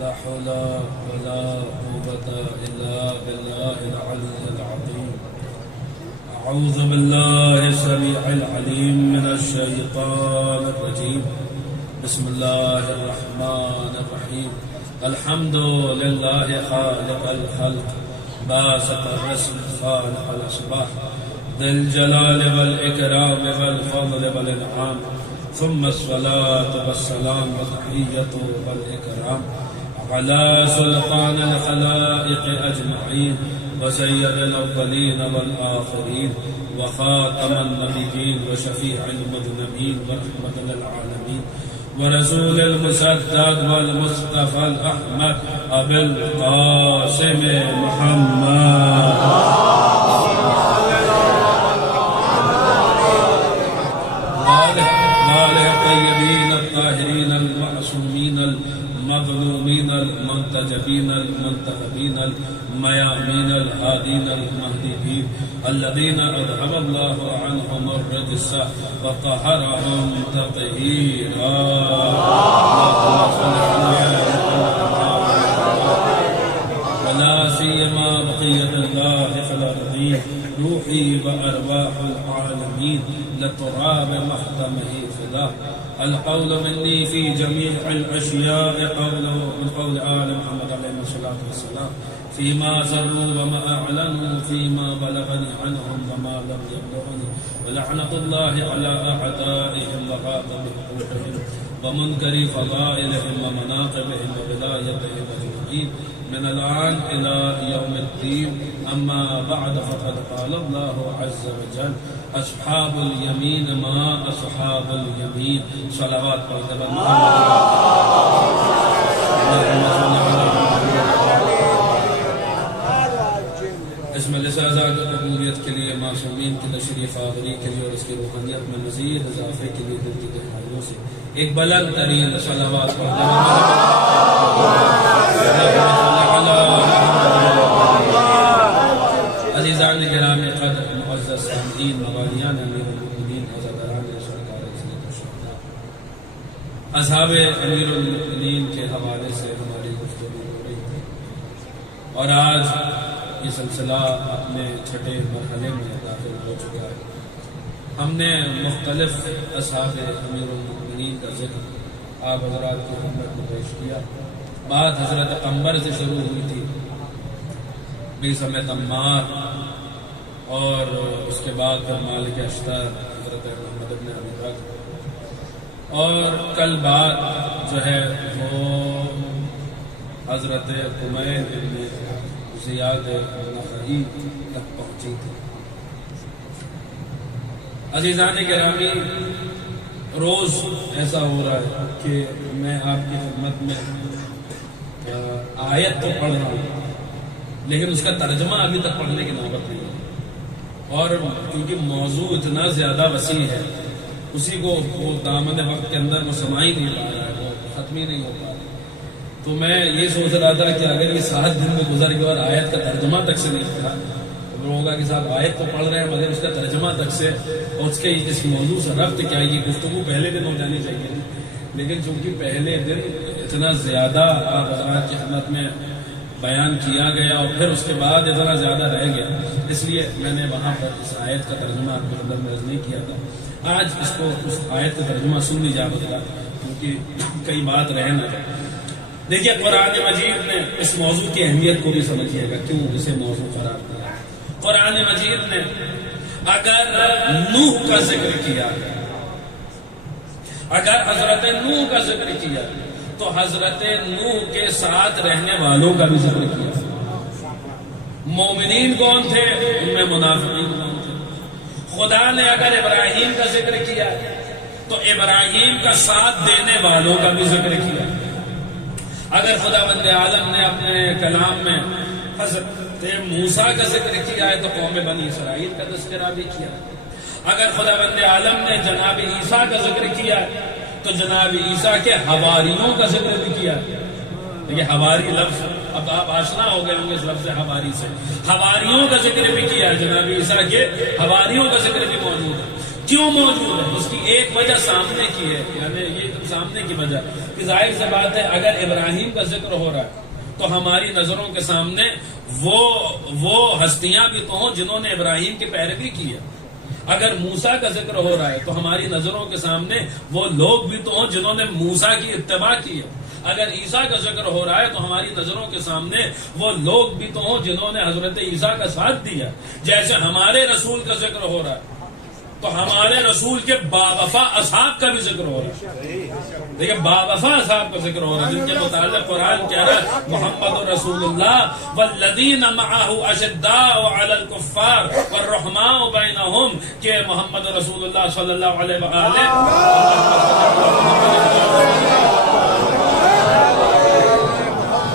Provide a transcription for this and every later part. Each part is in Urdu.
لا حول ولا قوة إلا بالله العلي العظيم. أعوذ بالله السميع العليم من الشيطان الرجيم. بسم الله الرحمن الرحيم. الحمد لله خالق الخلق باسط الرسل خالق الأصباح ذي الجلال والإكرام والفضل والإنعام، ثم الصلاة والسلام والتحية والإكرام على سلطان الخلائق أجمعين وسيد الأولين والآخرين وخاتم النبيين وشفيع المذنبين ورحمة للعالمين ورسول المسدد والمصطفى الأحمد أبي القاسم محمد الطيبين الطاهرين المعصومين المظلومين المنتجبين المنتخبين الميامين الهادين المهديين الذين أذهب الله عنهم الرجس وطهرهم تطهيرا. ولا سيما بقية الله في الأرضين روحي وأرواح العالمين لتراب محتمه فداه. القول مني في جميع الأشياء قوله من قول آل محمد عليه الصلاة والسلام فيما سروا وما أعلنوا فيما بلغني عنهم وما لم يبلغني. ولعنة الله على أعدائهم وغاضب حقوقهم ومنكر فضائلهم ومناقبهم وولايتهم أجمعين من الآن إلى يوم الدين. أما بعد فقد قال الله عز وجل أصحاب اليمين ما أصحاب اليمين. صلوات اس مجلس اعزاء کی قبولیت کے لیے معصومین کی تشریف آوری کے لیے اور اس کی روحانیت میں مزید اضافے کے لیے دل کی گہرائیوں سے ایک بلند ترین صلوات عزیزان گرامی قدر معزز سامعین موالیان امیر المؤمنین عزاداران سرکار عزیز الشہداء، اصحاب امیر المؤمنین کے حوالے سے ہماری گفتگو ہو رہی تھی اور آج یہ سلسلہ اپنے چھٹے مرحلے میں داخل ہو چکا ہے. ہم نے مختلف اصحاب امیر المؤمنین کا ذکر آپ حضرات کی خدمت میں پیش کیا. بات حضرت عمر سے شروع ہوئی تھی، بیسم عمار، اور اس کے بعد پھر مالک اشتر، حضرت محمد بن ابی بکر، اور کل بات جو ہے وہ حضرت حمید بن زیاد نخعی تک پہنچی تھی. عزیزان گرامی، روز ایسا ہو رہا ہے کہ میں آپ کی خدمت میں آیت تو پڑھ رہا ہوں لیکن اس کا ترجمہ ابھی تک پڑھنے کی نوبت نہیں ہے، اور کیونکہ موضوع اتنا زیادہ وسیع ہے اسی کو وہ دامن وقت کے اندر وہ سما ہی نہیں پا رہا ہے، وہ ختم ہی نہیں ہو پا رہا. تو میں یہ سوچ رہا تھا کہ اگر یہ 7 دن میں گزر گیا اور آیت کا ترجمہ تک سے نہیں پڑھا تو ہوگا کہ صاحب آیت تو پڑھ رہے ہیں مگر اس کا ترجمہ تک سے اور اس کے اس موضوع سے ربط کیا ہے. یہ گفتگو پہلے دن ہو جانی چاہیے، لیکن چونکہ پہلے دن اتنا زیادہ آپ حضرات کی خدمت میں بیان کیا گیا اور پھر اس کے بعد اتنا زیادہ رہ گیا، اس لیے میں نے وہاں پر اس آیت کا ترجمہ آپ کی خدمت میں نہیں کیا تھا. آج اس کو اس آیت کا ترجمہ سن لیجیے آپ حضرات، کیونکہ کئی بات رہ نہ جائے. دیکھیے قرآن مجید نے اس موضوع کی اہمیت کو بھی سمجھیے گا کیوں اسے موضوع قرار دیا. قرآن مجید نے اگر نوح کا ذکر کیا، اگر حضرت نوح کا ذکر کیا تو حضرت نوح کے ساتھ رہنے والوں کا بھی ذکر کیا. مومنین کون تھے؟ ان میں منافقین کون تھے. خدا نے اگر ابراہیم کا ذکر کیا تو ابراہیم کا ساتھ دینے والوں کا بھی ذکر کیا. اگر خداوند عالم نے اپنے کلام میں حضرت موسیٰ کا ذکر کیا ہے تو قوم بنی اسرائیل کا تذکرہ بھی کیا. اگر خداوند عالم نے جناب عیسیٰ کا ذکر کیا ہے تو جناب عیسیٰ کے حواریوں کا ذکر بھی کیا. یہ حواری لفظ اب آپ آشنا ہو گئے ہوں گے اس لفظ حواری سے. حواریوں کا ذکر بھی کیا ہے، جناب عیسیٰ کے حواریوں کا ذکر بھی موجود ہے. کیوں موجود ہے؟ اس کی ایک وجہ سامنے کی ہے، یعنی یہ تو سامنے کی وجہ کہ ظاہر سی بات ہے اگر ابراہیم کا ذکر ہو رہا ہے تو ہماری نظروں کے سامنے وہ ہستیاں بھی تو ہوں جنہوں نے ابراہیم کی پیروی کی ہے. اگر موسیٰ کا ذکر ہو رہا ہے تو ہماری نظروں کے سامنے وہ لوگ بھی تو ہوں جنہوں نے موسیٰ کی اتباع کی ہے. اگر عیسیٰ کا ذکر ہو رہا ہے تو ہماری نظروں کے سامنے وہ لوگ بھی تو ہوں جنہوں نے حضرت عیسیٰ کا ساتھ دیا. جیسے ہمارے رسول کا ذکر ہو رہا ہے تو ہمارے رسول کے باوفا اصحاب کا بھی ذکر ہو رہا ہے. دیکھیں باوفا اصحاب کا ذکر ہو رہا ہے جن کے متعلق قرآن کہہ رہا ہے محمد رسول اللہ والذین معہ اشداء علی الکفار والرحماء بینہم، کہ محمد رسول اللہ صلی اللہ علیہ وآلہ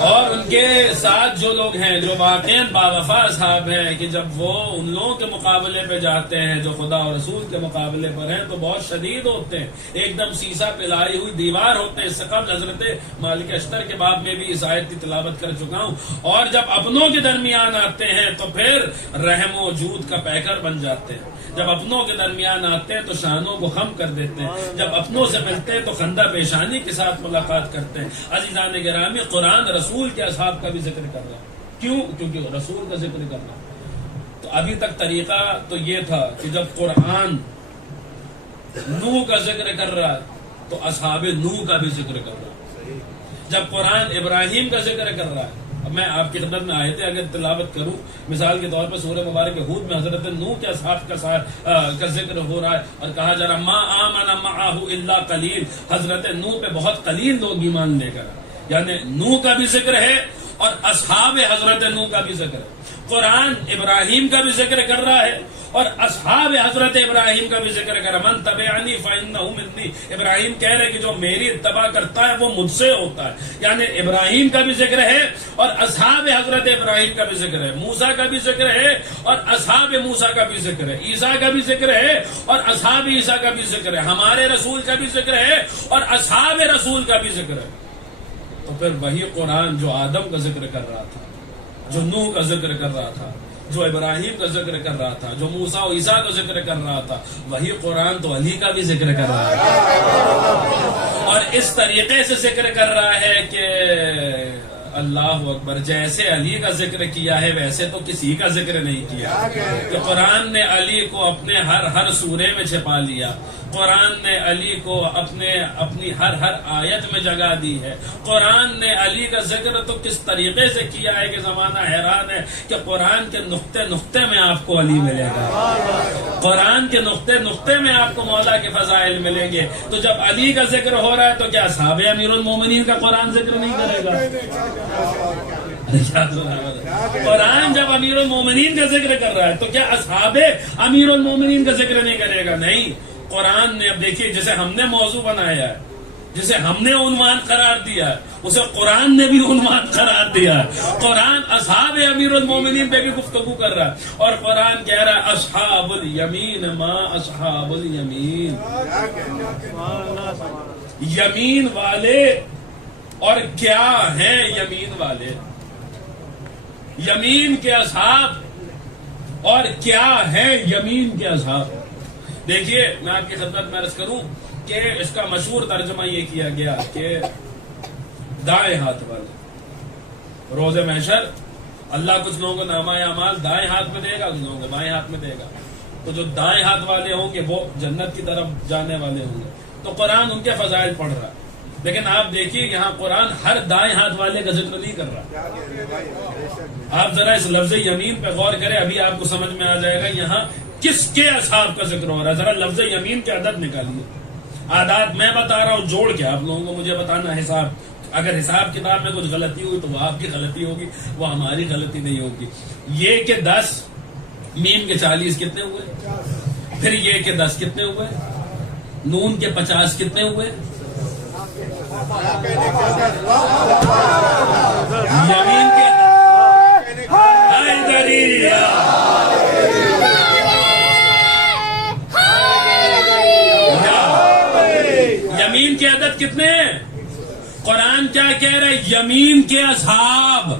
اور ان کے ساتھ جو لوگ ہیں جو واقعی باوفا اصحاب ہیں کہ جب وہ ان لوگوں کے مقابلے پہ جاتے ہیں جو خدا اور رسول کے مقابلے پر ہیں تو بہت شدید ہوتے ہیں، ایک دم سیسا پلائی ہوئی دیوار ہوتے ہیں. اس سے قبل حضرت مالک اشتر کے باب میں بھی اس آیت کی تلاوت کر چکا ہوں. اور جب اپنوں کے درمیان آتے ہیں تو پھر رحم و جود کا پیکر بن جاتے ہیں. جب اپنوں کے درمیان آتے ہیں تو شانوں کو خم کر دیتے ہیں، جب اپنوں سے ملتے ہیں تو خندہ پیشانی کے ساتھ ملاقات کرتے ہیں. عزیزان گرامی، قرآن رسول کے اصحاب کا بھی ذکر کر رہا ہے. کیوں؟ کیونکہ رسول کا ذکر کر رہا ہے. تو ابھی تک طریقہ تو یہ تھا کہ جب قرآن نوح کا ذکر کر رہا ہے تو اصحاب نوح کا بھی ذکر کر رہا ہے. جب قرآن ابراہیم کا ذکر کر رہا ہے، اب میں آپ کی خدمت میں آیتیں اگر تلاوت کروں، مثال کے طور پر سورہ مبارک ہود میں حضرت نوح کے اصحاب کا ذکر ہو رہا ہے اور کہا جا رہا ما آمن معہ الا قلیل، حضرت نوح پہ بہت قلیل لوگ ایمان لے کر، یعنی نوح کا بھی ذکر ہے اور اصحاب حضرت نوح کا بھی ذکر ہے. قرآن ابراہیم کا بھی ذکر کر رہا ہے اور اصحاب حضرت ابراہیم کا بھی ذکر کر رہا ہے. من تبعنی فإنہ منی، ابراہیم کہہ رہے کہ جو میری اتباع کرتا ہے وہ مجھ سے ہوتا ہے. یعنی ابراہیم کا بھی ذکر ہے اور اصحاب حضرت ابراہیم کا بھی ذکر ہے. موسیٰ کا بھی ذکر ہے اور اصحاب موسیٰ کا بھی ذکر ہے. عیسیٰ کا بھی ذکر ہے اور اصحاب عیسیٰ کا بھی ذکر ہے. ہمارے رسول کا بھی ذکر ہے اور اصحاب رسول کا بھی ذکر ہے. تو پھر وہی قرآن جو آدم کا ذکر کر رہا تھا، جو نوح کا ذکر کر رہا تھا، جو ابراہیم کا ذکر کر رہا تھا، جو موسیٰ و عیسیٰ کا ذکر کر رہا تھا، وہی قرآن تو علی کا بھی ذکر کر رہا ہے. اور اس طریقے سے ذکر کر رہا ہے کہ اللہ اکبر، جیسے علی کا ذکر کیا ہے ویسے تو کسی کا ذکر نہیں کیا. کہ قرآن نے علی کو اپنے ہر سورے میں چھپا لیا، قرآن نے علی کو اپنی ہر آیت میں جگہ دی ہے. قرآن نے علی کا ذکر تو کس طریقے سے کیا ہے کہ زمانہ حیران ہے کہ قرآن کے نقطے میں آپ کو علی ملے گا، قرآن کے نقطے میں آپ کو مولا کے فضائل ملیں گے. تو جب علی کا ذکر ہو رہا ہے تو کیا صحاب امیر المومنین کا قرآن ذکر نہیں کرے گا؟ قرآن جب امیر المومنین کا ذکر کر رہا ہے تو کیا اصحاب امیر المومنین کا ذکر نہیں کرے گا؟ نہیں. قرآن نے، اب دیکھیے جسے ہم نے موضوع بنایا ہے، جسے ہم نے عنوان قرار دیا ہے، اسے قرآن نے بھی عنوان قرار دیا ہے. قرآن اصحاب امیر المومنین پہ بھی گفتگو کر رہا ہے اور قرآن کہہ رہا ہے اصحاب الیمین ما اصحاب الیمین، یمین والے. اور کیا ہیں یمین والے؟ یمین کے اصحاب اور کیا ہے یمین کے اصحاب؟ دیکھیے میں آپ کی خدمت میں عرض کروں کہ اس کا مشہور ترجمہ یہ کیا گیا کہ دائیں ہاتھ والے روز محشر اللہ کچھ لوگوں کو نامہ اعمال دائیں ہاتھ میں دے گا، کچھ لوگوں کو بائیں ہاتھ میں دے گا. تو جو دائیں ہاتھ والے ہوں گے وہ جنت کی طرف جانے والے ہوں گے. تو قرآن ان کے فضائل پڑھ رہا ہے، لیکن آپ دیکھیے یہاں قرآن ہر دائیں ہاتھ والے کا ذکر نہیں کر رہا. آپ ذرا اس لفظ یمین پہ غور کریں، ابھی آپ کو سمجھ میں آ جائے گا یہاں کس کے اصحاب کا ذکر ہو رہا ہے. ذرا لفظ یمین کے عدد نکالیے. عادات میں بتا رہا ہوں جوڑ کے، آپ لوگوں کو مجھے بتانا حساب. اگر حساب کتاب میں کچھ غلطی ہوئی تو وہ آپ کی غلطی ہوگی، وہ ہماری غلطی نہیں ہوگی. یہ کہ 10 میم کے 40 کتنے ہوئے؟ پھر یہ کہ 10 کتنے ہوئے؟ نون کے 50 کتنے ہوئے؟ یمین کے یمین کے عدد کتنے ہیں؟ قرآن کیا کہہ رہے؟ یمین کے اصحاب،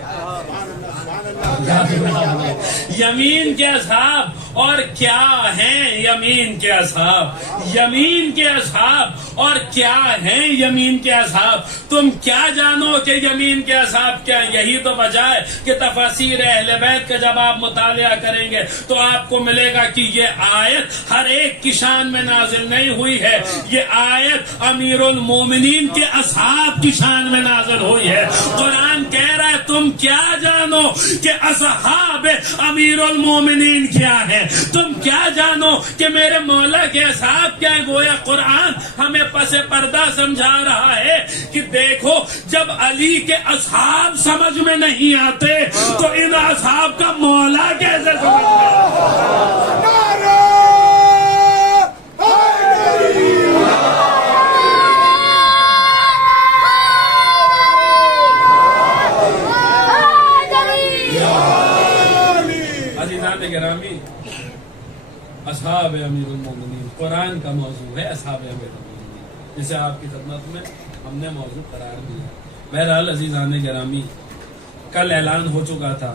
یمین کے اصحاب. اور کیا ہیں یمین کے اصحاب، یمین کے اصحاب اور کیا ہیں یمین کے اصحاب، تم کیا جانو کہ یمین کے اصحاب کیا؟ یہی تو وجہ ہے کہ تفاسیر اہل بیت کا جب آپ مطالعہ کریں گے تو آپ کو ملے گا کہ یہ آیت ہر ایک کی شان میں نازل نہیں ہوئی ہے، یہ آیت امیر المومنین کے اصحاب کی شان میں نازل ہوئی ہے۔ قرآن کہہ رہا ہے تم کیا جانو کہ اصحاب امیر المومنین کیا ہے، تم کیا جانو کہ میرے مولا کے اصحاب کیا ہے۔ گویا قرآن ہمیں پس پردہ سمجھا رہا ہے کہ دیکھو جب علی کے اصحاب سمجھ میں نہیں آتے تو ان اصحاب کا مولا کیسے سمجھ میں آتا؟ گرامی، اصحاب امیر المومنین قرآن کا موضوع ہے، اصحاب امیر المومنین جسے آپ کی خدمت میں ہم نے موضوع قرار دیا۔ بہرحال عزیزان گرامی، کل اعلان ہو چکا تھا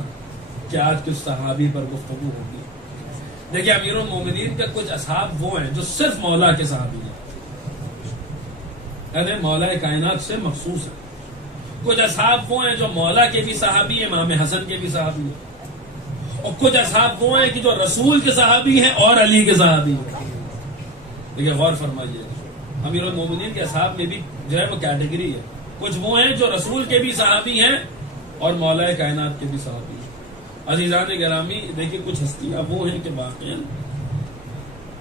کہ آج کس صحابی پر گفتگو ہوگی۔ دیکھیں امیر المومنین کے کچھ اصحاب وہ ہیں جو صرف مولا کے صحابی ہیں، یعنی مولا کائنات سے مخصوص ہیں۔ کچھ اصحاب وہ ہیں جو مولا کے بھی صحابی ہیں، امام حسن کے بھی صحابی ہیں، اور کچھ اصحاب وہ ہیں کہ جو رسول کے صحابی ہیں اور علی کے صحابی ہیں۔ دیکھیں غور فرمائیے، امیر المومنین کے اصحاب میں بھی جو ہے وہ کیٹیگری ہے، کچھ وہ ہیں جو رسول کے بھی صحابی ہیں اور مولا کائنات کے بھی صحابی ہیں۔ عزیزان گرامی دیکھیں کچھ ہستیاں وہ ہیں کہ واقعی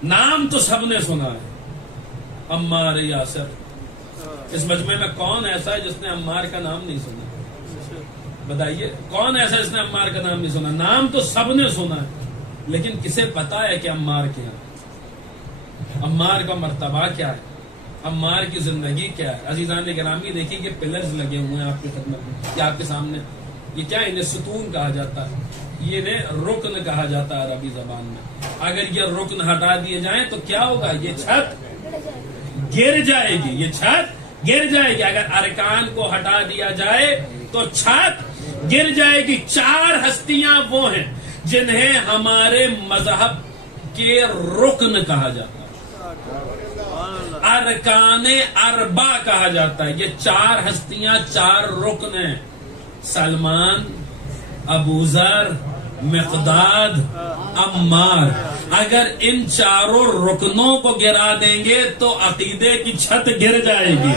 نام تو سب نے سنا ہے، عمار یاسر۔ اس مجمع میں کون ایسا ہے جس نے عمار کا نام نہیں سنا؟ بتائیے کون ایسا جس نے عمار کا نام نہیں سنا؟ نام تو سب نے سنا ہے، لیکن کسے پتا ہے کہ عمار کیا ہے، عمار کا مرتبہ کیا ہے، عمار کی زندگی کیا ہے؟ عزیزان گرامی دیکھیے کہ پلرز لگے ہوئے ہیں آپ کی خدمت میں، کیا آپ کے سامنے یہ کیا انہیں ستون کہا جاتا ہے، یہ انہیں رکن کہا جاتا ہے عربی زبان میں۔ اگر یہ رکن ہٹا دیے جائیں تو کیا ہوگا؟ یہ چھت گر جائے گی، یہ چھت گر جائے گی۔ اگر ارکان کو ہٹا دیا جائے تو چھت گر جائے گی۔ چار ہستیاں وہ ہیں جنہیں ہمارے مذہب کے رکن کہا جاتا ہے، ارکان اربع کہا جاتا ہے۔ یہ چار ہستیاں چار رکن ہیں، سلمان، ابوذر، مقداد، عمار۔ اگر ان چاروں رکنوں کو گرا دیں گے تو عقیدے کی چھت گر جائے گی۔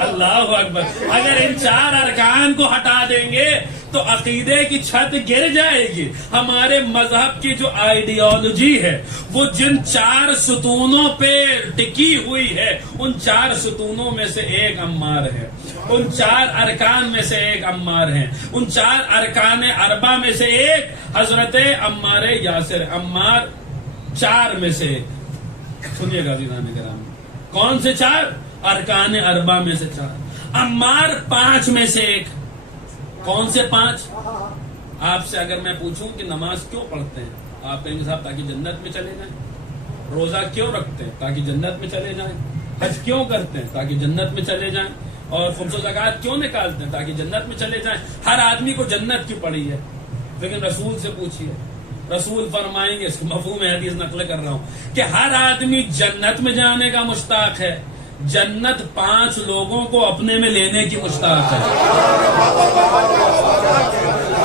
اللہ اکبر۔ اگر ان چار ارکان کو ہٹا دیں گے تو عقیدے کی چھت گر جائے گی۔ ہمارے مذہب کی جو آئیڈیالوجی ہے وہ جن چار ستونوں پہ ٹکی ہوئی ہے، ان چار ستونوں میں سے ایک عمار ہے، ان چار ارکان میں سے ایک عمار ہے، ان چار ارکان اربع میں سے ایک حضرت عمار یاسر۔ عمار چار میں سے ایک، سنیے گا عزیزان کرام، کون سے چار؟ ارکان اربع میں سے چار۔ عمار پانچ میں سے ایک۔ کون سے پانچ؟ آپ سے اگر میں پوچھوں کہ نماز کیوں پڑھتے ہیں، آپ کہیں گے صاحب تاکہ جنت میں چلے جائیں۔ روزہ کیوں رکھتے ہیں؟ تاکہ جنت میں چلے جائیں۔ حج کیوں کرتے ہیں؟ تاکہ جنت میں چلے جائیں۔ اور خمس و زکوٰۃ کیوں نکالتے ہیں؟ تاکہ جنت میں چلے جائیں۔ ہر آدمی کو جنت کیوں پڑی ہے؟ لیکن رسول سے پوچھیے، رسول فرمائیں گے، اس مفہوم حدیث نقل کر رہا ہوں، کہ ہر آدمی جنت میں جانے کا مشتاق ہے، جنت 5 لوگوں کو اپنے میں لینے کی مشتاق ہے۔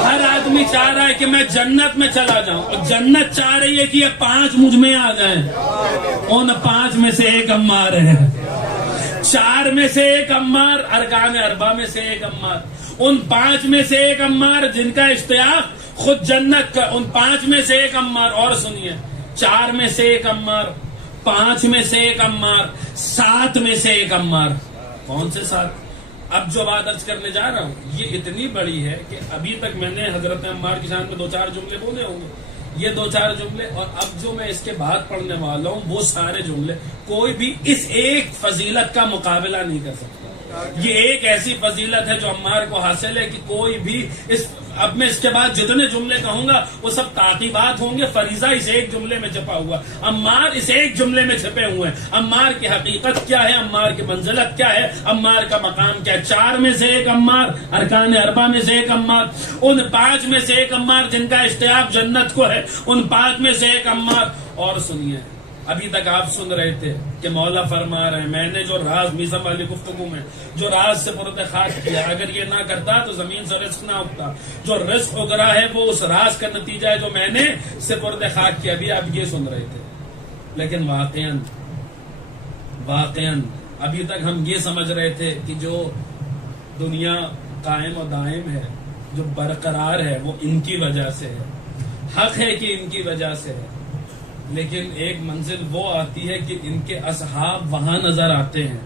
ہر آدمی چاہ رہا ہے کہ میں جنت میں چلا جاؤں، اور جنت چاہ رہی ہے کہ یہ 5 مجھ میں آ جائیں۔ ان 5 میں سے ایک عمار ہے، 4 میں سے ایک عمار، ارکان اربع میں سے ایک عمار، ان 5 میں سے ایک عمار جن کا اشتیاق خود جنت کا، ان 5 میں سے ایک عمار۔ اور سنیے، 4 میں سے ایک عمار، 5 میں سے ایک عمار، 7 میں سے ایک عمار۔ کون سے 7؟ اب جو بات عرض کرنے جا رہا ہوں یہ اتنی بڑی ہے کہ ابھی تک میں نے حضرت عمار کی شان میں 2-4 جملے بولے ہوں گے، یہ 2-4 جملے، اور اب جو میں اس کے بعد پڑھنے والا ہوں وہ سارے جملے کوئی بھی اس ایک فضیلت کا مقابلہ نہیں کر سکتا۔ یہ ایک ایسی فضیلت ہے جو عمار کو حاصل ہے کہ کوئی بھی اس اب میں اس کے بعد جتنے جملے کہوں گا وہ سب تعقیبات ہوں گے. فریضہ اس ایک جملے میں چھپا ہوا, عمار اس ایک جملے میں چھپے ہوئے ہیں. عمار کی حقیقت کیا ہے, عمار کی منزلت کیا ہے, عمار کا مقام کیا ہے. 4 میں سے ایک عمار, ارکان 4 میں سے ایک عمار, ان 5 میں سے ایک عمار جن کا اشتیاق جنت کو ہے, ان 5 میں سے ایک عمار. اور سنیے, ابھی تک آپ سن رہے تھے کہ مولا فرما رہے ہیں میں نے جو راز میزم والی گفتگو میں جو راز سے پرد خاک کیا, اگر یہ نہ کرتا تو زمین سے رزق نہ اگتا. جو رزق اگ رہا ہے وہ اس راز کا نتیجہ ہے جو میں نے سپرد خاک کیا. ابھی آپ یہ سن رہے تھے, لیکن واقعاً ابھی تک ہم یہ سمجھ رہے تھے کہ جو دنیا قائم و دائم ہے, جو برقرار ہے, وہ ان کی وجہ سے ہے. حق ہے کہ ان کی وجہ سے ہے, لیکن ایک منزل وہ آتی ہے کہ ان کے اصحاب وہاں نظر آتے ہیں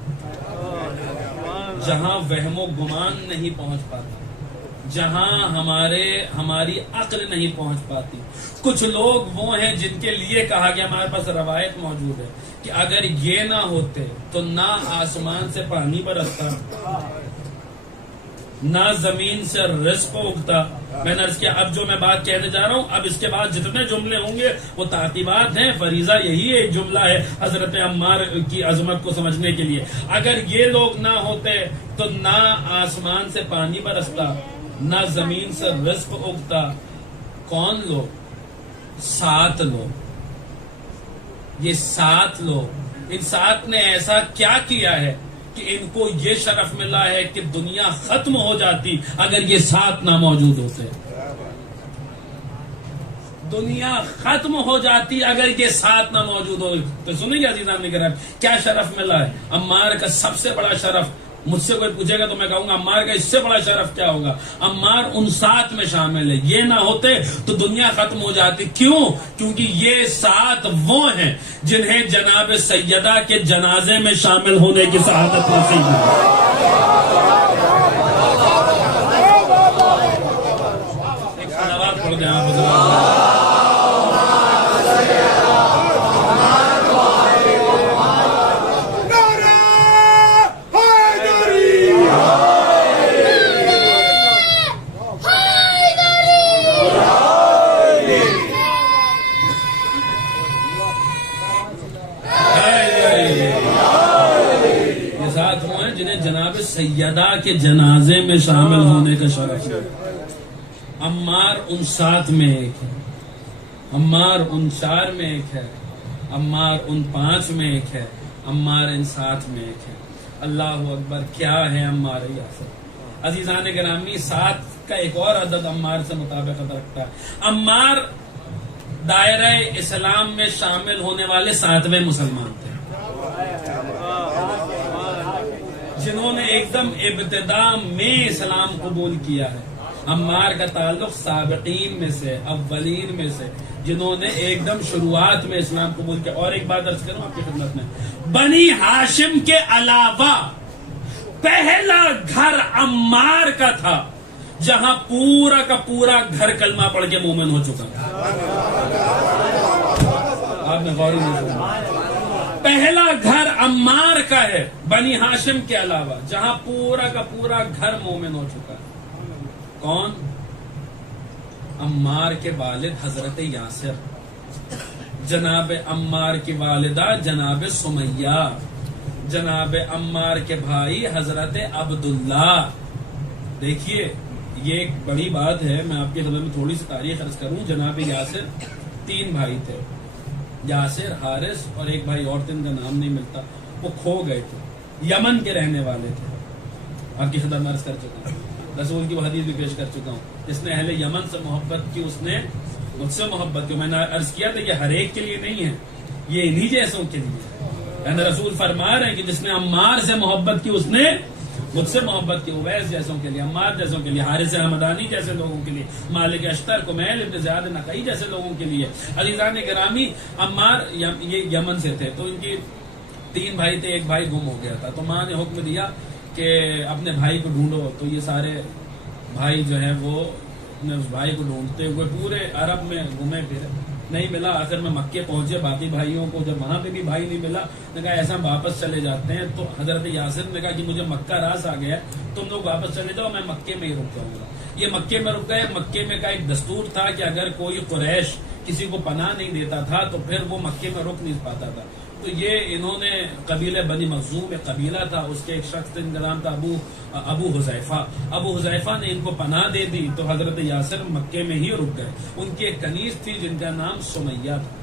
جہاں وہم و گمان نہیں پہنچ پاتا, جہاں ہماری عقل نہیں پہنچ پاتی. کچھ لوگ وہ ہیں جن کے لیے کہا گیا, ہمارے پاس روایت موجود ہے کہ اگر یہ نہ ہوتے تو نہ آسمان سے پانی برستا, نہ زمین سے رزق اگتا. میں نے عرض کیا اب جو میں بات کہنے جا رہا ہوں, اب اس کے بعد جتنے جملے ہوں گے وہ تعقیبات ہیں. فریضہ یہی ایک جملہ ہے حضرت عمار کی عظمت کو سمجھنے کے لیے. اگر یہ لوگ نہ ہوتے تو نہ آسمان سے پانی برستا, نہ زمین سے رزق اگتا. کون لوگ؟ 7 لوگ. یہ 7 لوگ, ان 7 نے ایسا کیا کیا ہے کہ ان کو یہ شرف ملا ہے کہ دنیا ختم ہو جاتی اگر یہ 7 نہ موجود ہوتے. دنیا ختم ہو جاتی اگر یہ 7 نہ موجود ہو. تو سنیں گے عزیزان کرام کیا شرف ملا ہے. عمار کا سب سے بڑا شرف, مجھ سے کوئی پوچھے گا تو میں کہوں گا عمار کا اس سے بڑا شرف کیا ہوگا. عمار ان 7 میں شامل ہے. یہ نہ ہوتے تو دنیا ختم ہو جاتی. کیوں؟ کیونکہ یہ 7 وہ ہیں جنہیں جناب سیدہ کے جنازے میں شامل ہونے کی سعادت نصیب ہے. ایک صلوات پڑھ دیں آپ حضرات. جناب سیدہ کے جنازے میں شامل ہونے کا شرف ہے. عمار ان 7 میں ایک ہے, عمار ان 4 میں ایک ہے, عمار ان 5 میں ایک ہے, عمار ان 7 میں ایک ہے. اللہ اکبر, کیا ہے عمار یاسر. عزیزان گرامی 7 کا ایک اور عدد عمار سے مطابقت رکھتا ہے. عمار دائرہ اسلام میں شامل ہونے والے 7ویں مسلمان تھے جنہوں نے ایک دم ابتدا میں اسلام قبول کیا ہے. عمار کا تعلق سابقین میں سے, اولین میں سے, جنہوں نے ایک دم شروعات میں اسلام قبول کیا. اور ایک بات عرض کروں آپ کی خدمت میں, بنی ہاشم کے علاوہ پہلا گھر عمار کا تھا جہاں پورا کا پورا گھر کلمہ پڑھ کے مومن ہو چکا. آپ نے غور نہیں سنا, پہلا گھر عمار کا ہے بنی ہاشم کے علاوہ جہاں پورا کا پورا گھر مومن ہو چکا ہے. کون؟ عمار کے والد حضرت یاسر, جناب عمار کی والدہ جناب سمیہ, جناب عمار کے بھائی حضرت عبداللہ. دیکھیے یہ ایک بڑی بات ہے, میں آپ کی خدمت میں تھوڑی سی تاریخ عرض کروں. جناب یاسر 3 بھائی تھے, یاسر, حارث اور ایک بھائی اور جن کا نام نہیں ملتا. وہ کھو گئے تھے, یمن کے رہنے والے تھے. آپ کی خدمت میں عرض کر چکا ہوں, رسول کی وہ حدیث بھی پیش کر چکا ہوں. جس نے اہل یمن سے محبت کی اس نے مجھ سے محبت کی. میں نے عرض کیا تھا یہ ہر ایک کے لیے نہیں ہے, یہ انہی جیسوں کے لیے. یعنی رسول فرما رہے ہیں کہ جس نے عمار سے محبت کی اس نے مجھ سے محبت کی. اویس جیسوں کے لیے, عمار جیسوں کے لیے, حارث حمدانی جیسے لوگوں کے لیے, مالک اشتر, کمیل ابن زیاد نقعی جیسے لوگوں کے لیے. عزیزان گرامی عمار یہ یمن سے تھے, تو ان کی 3 بھائی تھے, ایک بھائی گم ہو گیا تھا. تو ماں نے حکم دیا کہ اپنے بھائی کو ڈھونڈو. تو یہ سارے بھائی جو ہیں وہ اپنے اس بھائی کو ڈھونڈتے ہوئے پورے عرب میں گھومے پھرے. نہیں ملا. آخر میں مکے پہنچے, باقی بھائیوں کو جب وہاں پہ بھی بھائی نہیں ملا, نے کہا ایسا واپس چلے جاتے ہیں. تو حضرت یاسر نے کہا کہ مجھے مکہ راز آ گیا, تم لوگ واپس چلے جاؤ, میں مکے میں ہی رک جاؤں گا. یہ مکے میں رک گئے. مکے میں کا ایک دستور تھا کہ اگر کوئی قریش کسی کو پناہ نہیں دیتا تھا تو پھر وہ مکے میں رک نہیں پاتا تھا. تو یہ انہوں نے قبیلہ بنی مخزوم ایک قبیلہ تھا, اس کے ایک شخص جن کا نام تھا ابو حذیفہ. ابو حذیفہ نے ان کو پناہ دے دی تو حضرت یاسر مکے میں ہی رک گئے. ان کی ایک کنیز تھی جن کا نام سمیہ تھا.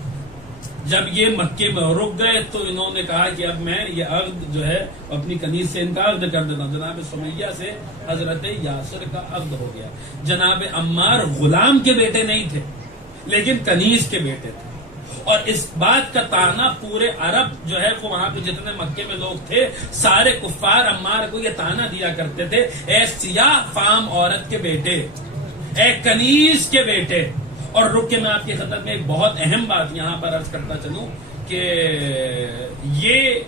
جب یہ مکے میں رک گئے تو انہوں نے کہا کہ اب میں یہ عقد جو ہے اپنی کنیز سے ان کا عقد کر دیتا ہوں. جناب سمیہ سے حضرت یاسر کا عقد ہو گیا. جناب عمار غلام کے بیٹے نہیں تھے لیکن کنیز کے بیٹے تھے. اور اس بات کا تانا پورے عرب جو ہے وہ وہاں پہ جتنے مکے میں لوگ تھے سارے کفار عمار کو یہ تانا دیا کرتے تھے, اے سیاہ فام عورت کے بیٹے, اے کنیز کے بیٹے. اور رک کے میں آپ کی خدمت میں ایک بہت اہم بات یہاں پر عرض کرتا چلوں کہ یہ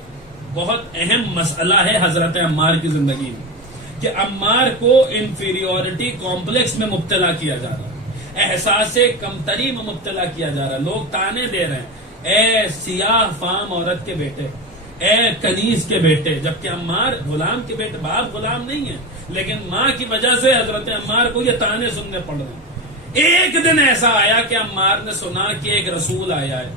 بہت اہم مسئلہ ہے حضرت عمار کی زندگی میں کہ عمار کو انفیریورٹی کمپلیکس میں مبتلا کیا جا رہا ہے, احساس کمتری میں مبتلا کیا جا رہا ہے. لوگ تانے دے رہے ہیں, اے سیاہ فام عورت کے بیٹے, اے کنیز کے بیٹے. جبکہ عمار غلام کے بیٹے, باپ غلام نہیں ہے لیکن ماں کی وجہ سے حضرت عمار کو یہ تانے سننے پڑ رہے ہیں. ایک دن ایسا آیا کہ عمار نے سنا کہ ایک رسول آیا ہے,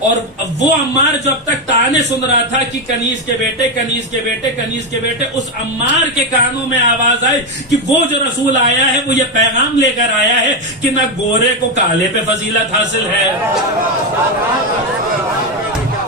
اور وہ عمار جو اب تک تانے سن رہا تھا کہ کنیز کے بیٹے, کنیز کے بیٹے, کنیز کے بیٹے, اس عمار کے کانوں میں آواز آئی کہ وہ جو رسول آیا ہے وہ یہ پیغام لے کر آیا ہے کہ نہ گورے کو کالے پہ فضیلت حاصل ہے,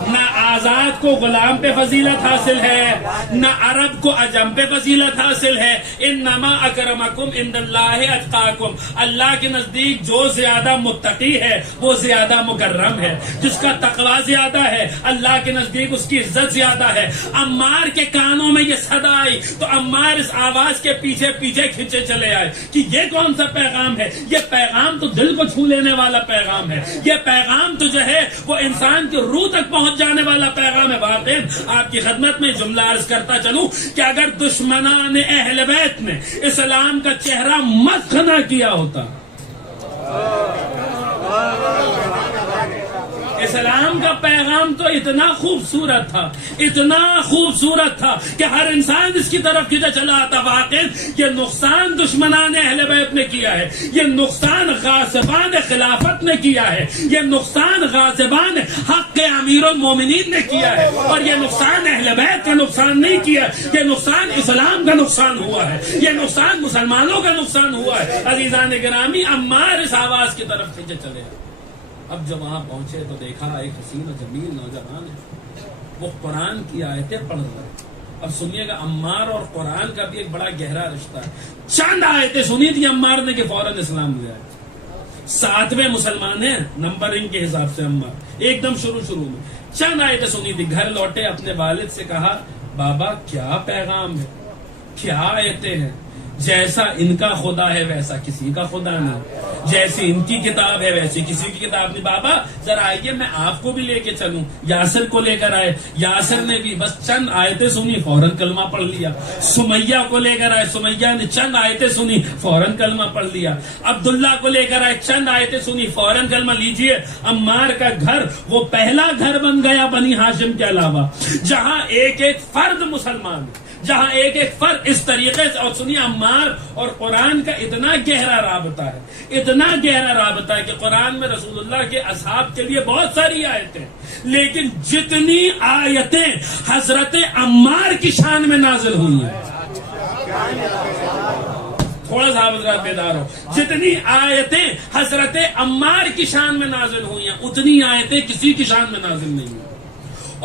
نہ آزاد کو غلام پہ فضیلت حاصل ہے, نہ عرب کو عجم پہ فضیلت حاصل ہے. انما اکرمکم عند اللہ اتقاکم, اللہ کے نزدیک جو زیادہ متقی ہے وہ زیادہ مکرم ہے, جس کا تقوی زیادہ ہے اللہ کے نزدیک اس کی عزت زیادہ ہے. عمار کے کانوں میں یہ صدا آئی تو عمار اس آواز کے پیچھے پیچھے کھینچے چلے آئے کہ یہ کون سا پیغام ہے. یہ پیغام تو دل کو چھو لینے والا پیغام ہے, یہ پیغام تو جو ہے وہ انسان کی روح تک پہنچ جانے والا پیغام ہے. واقعی آپ کی خدمت میں جملہ عرض کرتا چلوں کہ اگر دشمنان اہل بیت نے اسلام کا چہرہ مسخ نہ کیا ہوتا, اسلام کا پیغام تو اتنا خوبصورت تھا, اتنا خوبصورت تھا کہ ہر انسان اس کی طرف کھینچا چلا آتا. واقعی یہ نقصان دشمنان اہل بیت نے کیا ہے, یہ نقصان غاصبان خلافت نے کیا ہے, یہ نقصان غاصبان حق امیر المومنین نے کیا ہے, اور یہ نقصان اہل بیت کا نقصان نہیں کیا, یہ نقصان اسلام کا نقصان ہوا ہے, یہ نقصان مسلمانوں کا نقصان ہوا ہے. عزیزان گرامی, عمار اس آواز کی طرف کھینچے چلے. اب جب وہاں پہنچے تو دیکھا ایک حسین و جمیل نوجوان ہے, وہ قرآن کی آیتیں پڑھ رہا ہے. اب سنیے گا, عمار اور قرآن کا بھی ایک بڑا گہرا رشتہ ہے. چند آیتیں سنی تھی عمار نے کہ فوراً اسلام لے آئے. 7ویں مسلمان ہیں نمبرنگ کے حساب سے عمار, ایک دم شروع میں چند آیتیں سنی تھی. گھر لوٹے, اپنے والد سے کہا بابا کیا پیغام ہے, کیا آیتیں ہیں, جیسا ان کا خدا ہے ویسا کسی کا خدا نہیں, جیسی ان کی کتاب ہے ویسی کسی کی کتاب نہیں. بابا ذرا آئیے میں آپ کو بھی لے کے چلوں. یاسر کو لے کر آئے, یاسر نے بھی بس چند آیتیں سنی فوراً کلمہ پڑھ لیا. سمیہ کو لے کر آئے, سمیہ نے چند آیتیں سنی فوراً کلمہ پڑھ لیا. عبداللہ کو لے کر آئے, چند آیتیں سنی فوراً کلمہ. لیجئے, عمار کا گھر وہ پہلا گھر بن گیا بنی ہاشم کے علاوہ جہاں ایک ایک فرد مسلمان, جہاں ایک ایک فرد اس طریقے سے. اور سنیے, عمار اور قرآن کا اتنا گہرا رابطہ ہے, اتنا گہرا رابطہ ہے کہ قرآن میں رسول اللہ کے اصحاب کے لیے بہت ساری آیتیں, لیکن جتنی آیتیں حضرت عمار کی شان میں نازل ہوئی ہیں, تھوڑا سا حضرات بیدار ہو, جتنی آیتیں حضرت عمار کی شان میں نازل ہوئی ہیں اتنی آیتیں کسی کی شان میں نازل نہیں ہوئی.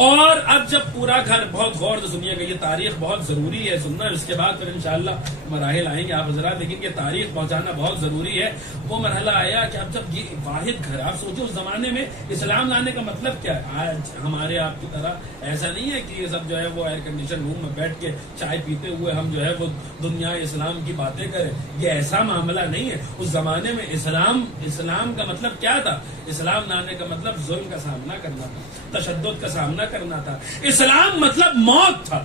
اور اب جب پورا گھر, بہت غور سے سنیے گا, یہ تاریخ بہت ضروری ہے سننا, اس کے بعد پھر انشاءاللہ مراحل آئیں گے آپ حضرات, لیکن یہ تاریخ پہنچانا بہت ضروری ہے. وہ مرحلہ آیا کہ اب جب یہ واحد گھر, آپ سوچو اس زمانے میں اسلام لانے کا مطلب کیا ہے. آج ہمارے آپ کی طرح ایسا نہیں ہے کہ یہ سب جو ہے وہ ایئر کنڈیشن روم میں بیٹھ کے چائے پیتے ہوئے ہم جو ہے وہ دنیا اسلام کی باتیں کریں, یہ ایسا معاملہ نہیں ہے. اس زمانے میں اسلام کا مطلب کیا تھا, اسلام لانے کا مطلب ظلم کا سامنا کرنا تھا, تشدد کا سامنا کرنا تھا. اسلام مطلب موت تھا.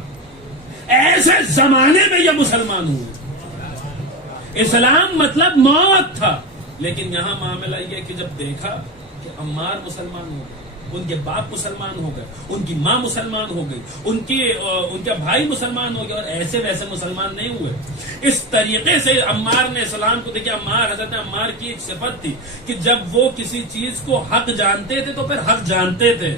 ایسے زمانے میں یہ مسلمان ہوئے, اسلام مطلب موت تھا. لیکن یہاں معاملہ یہ کہ جب دیکھا کہ عمار مسلمان ہو گئے، ان کے باپ مسلمان ہو گئے، ان کی ماں مسلمان ہو گئی، ان کا بھائی مسلمان ہو گیا، اور ایسے ویسے مسلمان نہیں ہوئے، اس طریقے سے عمار نے اسلام کو دیکھا. حضرت عمار کی ایک صفت تھی کہ جب وہ کسی چیز کو حق جانتے تھے تو پھر حق جانتے تھے،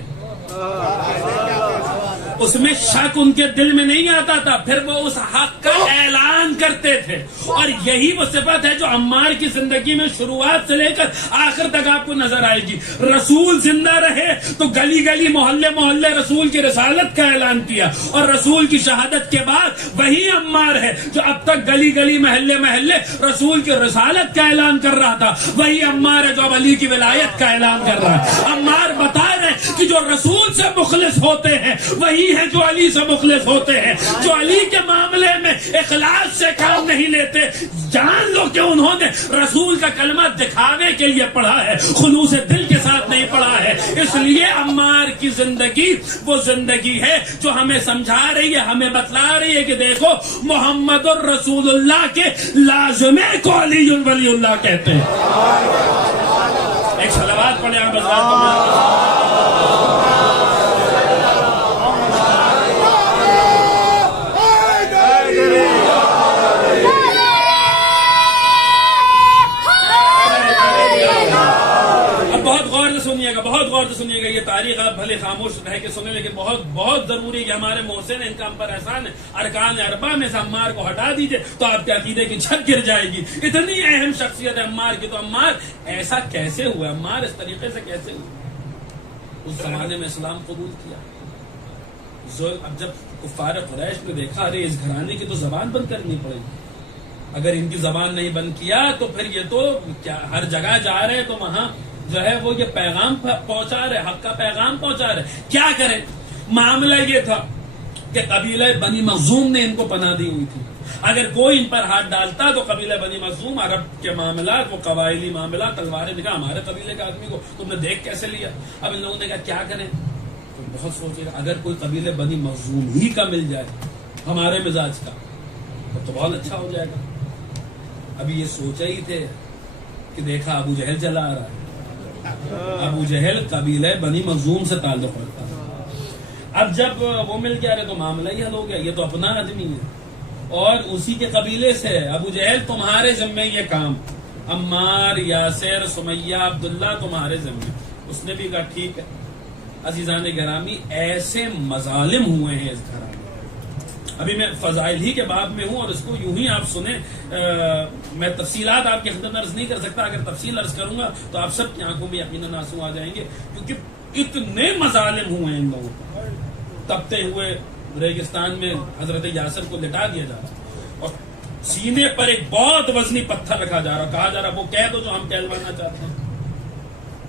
اس میں شک ان کے دل میں نہیں آتا تھا، پھر وہ اس حق کا اعلان کرتے تھے. اور یہی وہ صفت ہے جو عمار کی زندگی میں شروعات سے لے کر آخر تک آپ کو نظر آئے گی. رسول زندہ رہے تو گلی گلی محلے محلے رسول کی رسالت کا اعلان کیا، اور رسول کی شہادت کے بعد وہی عمار ہے جو اب تک گلی گلی محلے محلے رسول کی رسالت کا اعلان کر رہا تھا، وہی عمار ہے جو اب علی کی ولایت کا اعلان کر رہا ہے. عمار بتا رہے کہ جو رسول سے مخلص ہوتے ہیں وہی ہے جو علی سے مخلص ہوتے ہیں. جو علی کے معاملے میں اخلاص سے کام نہیں لیتے، جان لو کہ انہوں نے رسول کا کلمہ دکھاوے کے لیے پڑھا ہے، خلوص دل کے ساتھ نہیں پڑھا ہے. اس لیے عمار کی زندگی وہ زندگی ہے جو ہمیں سمجھا رہی ہے، ہمیں بتلا رہی ہے کہ دیکھو محمد الرسول اللہ کے لازمے کو علی ولی اللہ کہتے ہیں. ایک صلوات پڑھیں آپ حضرات. بہت غور سے سنیے گا، یہ تاریخ آپ بھلے خاموش رہ کے سنیں، لیکن بہت بہت ضروری ہے کہ ہمارے محسن ان کا ہم پر احسان ہے. ارکان اربعہ میں سے عمار کو ہٹا دیجئے تو آپ کے عقیدے کی چھت گر جائے گی. اتنی اہم شخصیت ہے عمار کی. تو عمار ایسا کیسے ہوا؟ عمار اس طریقے سے کیسے ہوا؟ اس زمانے میں اسلام قبول کیا. اب جب کفار قریش نے دیکھا ارے اس گھرانے کی تو زبان بند کرنی پڑے گی، اگر ان کی زبان نہیں بند کیا تو پھر یہ تو کیا ہر جگہ جا رہے تو وہاں جو ہے وہ یہ پیغام پہنچا رہے، حق کا پیغام پہنچا رہے. کیا کریں؟ معاملہ یہ تھا کہ قبیلہ بنی مخزوم نے ان کو پناہ دی ہوئی تھی. اگر کوئی ان پر ہاتھ ڈالتا تو قبیلہ بنی مخزوم، عرب کے معاملات، وہ قبائلی معاملات، تلواریں دکھا ہمارے قبیلے کے آدمی کو تم نے دیکھ کیسے لیا. اب ان لوگوں نے کہا کیا کریں؟ تو بہت سوچے اگر کوئی قبیلہ بنی مخزوم ہی کا مل جائے ہمارے مزاج کا تو بہت اچھا ہو جائے گا. ابھی یہ سوچا ہی تھے کہ دیکھا ابو جہل چلا آ رہا ہے. ابو جہل قبیلہ بنی مخزوم سے تعلق رکھتا ہے. اب جب وہ مل گیا رہے تو معاملہ ہی حل ہو گیا، یہ تو اپنا آدمی ہے اور اسی کے قبیلے سے ہے. ابو جہل تمہارے ذمے یہ کام، عمار، یاسر، سمیہ، عبداللہ تمہارے ذمے. اس نے بھی کہا ٹھیک ہے. عزیزان گرامی ایسے مظالم ہوئے ہیں اس گھرانے. ابھی میں فضائل ہی کے باب میں ہوں اور اس کو یوں ہی آپ سنیں. میں تفصیلات آپ کی خدمت عرض نہیں کر سکتا، اگر تفصیل عرض کروں گا تو آپ سب کی آنکھوں میں یقیناً آنسو آ جائیں گے، کیونکہ اتنے مظالم ہوئے ہیں ان لوگوں کو. تپتے ہوئے ریگستان میں حضرت یاسر کو لٹا دیا جا رہا اور سینے پر ایک بہت وزنی پتھر رکھا جا رہا، کہا جا رہا وہ کہہ دو جو ہم کہلوانا چاہتے ہیں.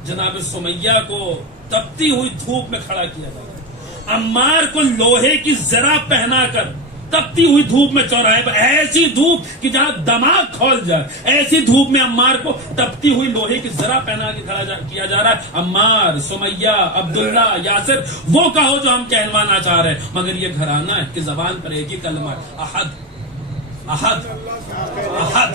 جناب سمیہ کو تپتی ہوئی دھوپ میں کھڑا کیا جا رہا، عمار کو لوہے کی زرہ پہنا کر تپتی ہوئی دھوپ میں چوراہے پر، ایسی دھوپ کہ جہاں دماغ کھول جائے، ایسی دھوپ میں عمار کو تپتی ہوئی لوہے کی زرہ پہنا کے کھڑا کیا جا رہا ہے. عمار، سمیہ، عبداللہ، یاسر وہ کہو جو ہم کہلوانا چاہ رہے ہیں. مگر یہ گھرانہ ہے کہ زبان پر ایک ہی کلمہ ہے، احد احد احد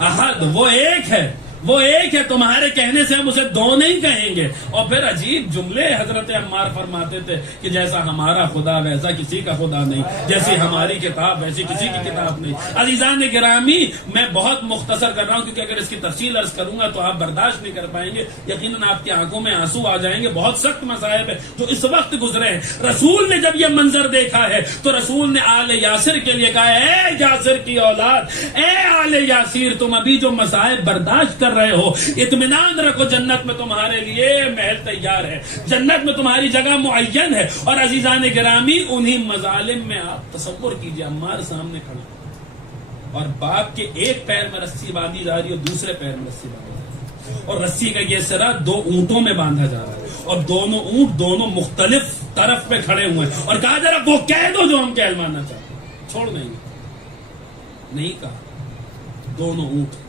احد. وہ ایک ہے، وہ ایک ہے. تمہارے کہنے سے ہم اسے دو نہیں کہیں گے. اور پھر عجیب جملے حضرت عمار فرماتے تھے کہ جیسا ہمارا خدا ویسا کسی کا خدا نہیں، جیسی ہماری کتاب ویسی کسی کی کتاب نہیں. عزیزان گرامی میں بہت مختصر کر رہا ہوں کیونکہ اگر اس کی تفصیل عرض کروں گا تو آپ برداشت نہیں کر پائیں گے. یقیناً آپ کی آنکھوں میں آنسو آ جائیں گے. بہت سخت مصائب ہے جو اس وقت گزرے ہیں. رسول نے جب یہ منظر دیکھا ہے تو رسول نے آل یاسر کے لیے کہا اے یاسر کی اولاد، اے آل یاسر، تم ابھی جو مصائب برداشت کر رہے ہو اطمینان رکھو، جنت میں تمہارے لیے محل تیار ہے، جنت میں تمہاری جگہ معین ہے. اور عزیزان گرامی انہی مظالم میں آپ تصور کیجئے عمار سامنے کھڑا اور باپ کے ایک پیر میں رسی باندھی جا رہی ہے اور دوسرے پیر میں رسی باندھی جا رہی ہے اور رسی کا یہ سرا دو اونٹوں میں باندھا جا رہا ہے اور دونوں اونٹ دونوں مختلف طرف پہ کھڑے ہوئے ہیں اور کہا جا رہا وہ کہہ دو جو ہم کہلوانا چاہتے ہیں. چھوڑ نہیں کہا. دونوں اونٹ.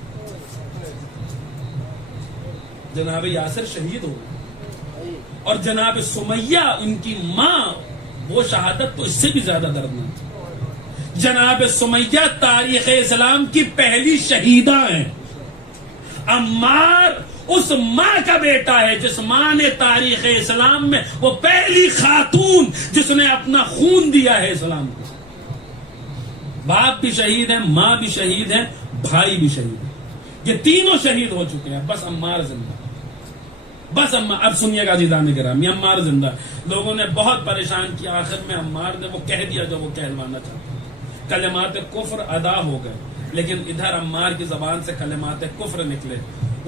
جناب یاسر شہید ہو گئے اور جناب سمیہ ان کی ماں، وہ شہادت تو اس سے بھی زیادہ دردناک تھی. جناب سمیہ تاریخ اسلام کی پہلی شہیدہ ہیں. عمار اس ماں کا بیٹا ہے جس ماں نے تاریخ اسلام میں وہ پہلی خاتون جس نے اپنا خون دیا ہے اسلام کو. باپ بھی شہید ہے، ماں بھی شہید ہے، بھائی بھی شہید ہے. یہ تینوں شہید ہو چکے ہیں، بس عمار زندہ. بس عمار. اب سنیے گا عزیزان گرامی، عمار زندہ. لوگوں نے بہت پریشان کیا، آخر میں عمار نے وہ کہہ دیا جو وہ کہلوانا چاہتا تھا. کلمات کفر ادا ہو گئے، لیکن ادھر عمار کی زبان سے کلمات کفر نکلے.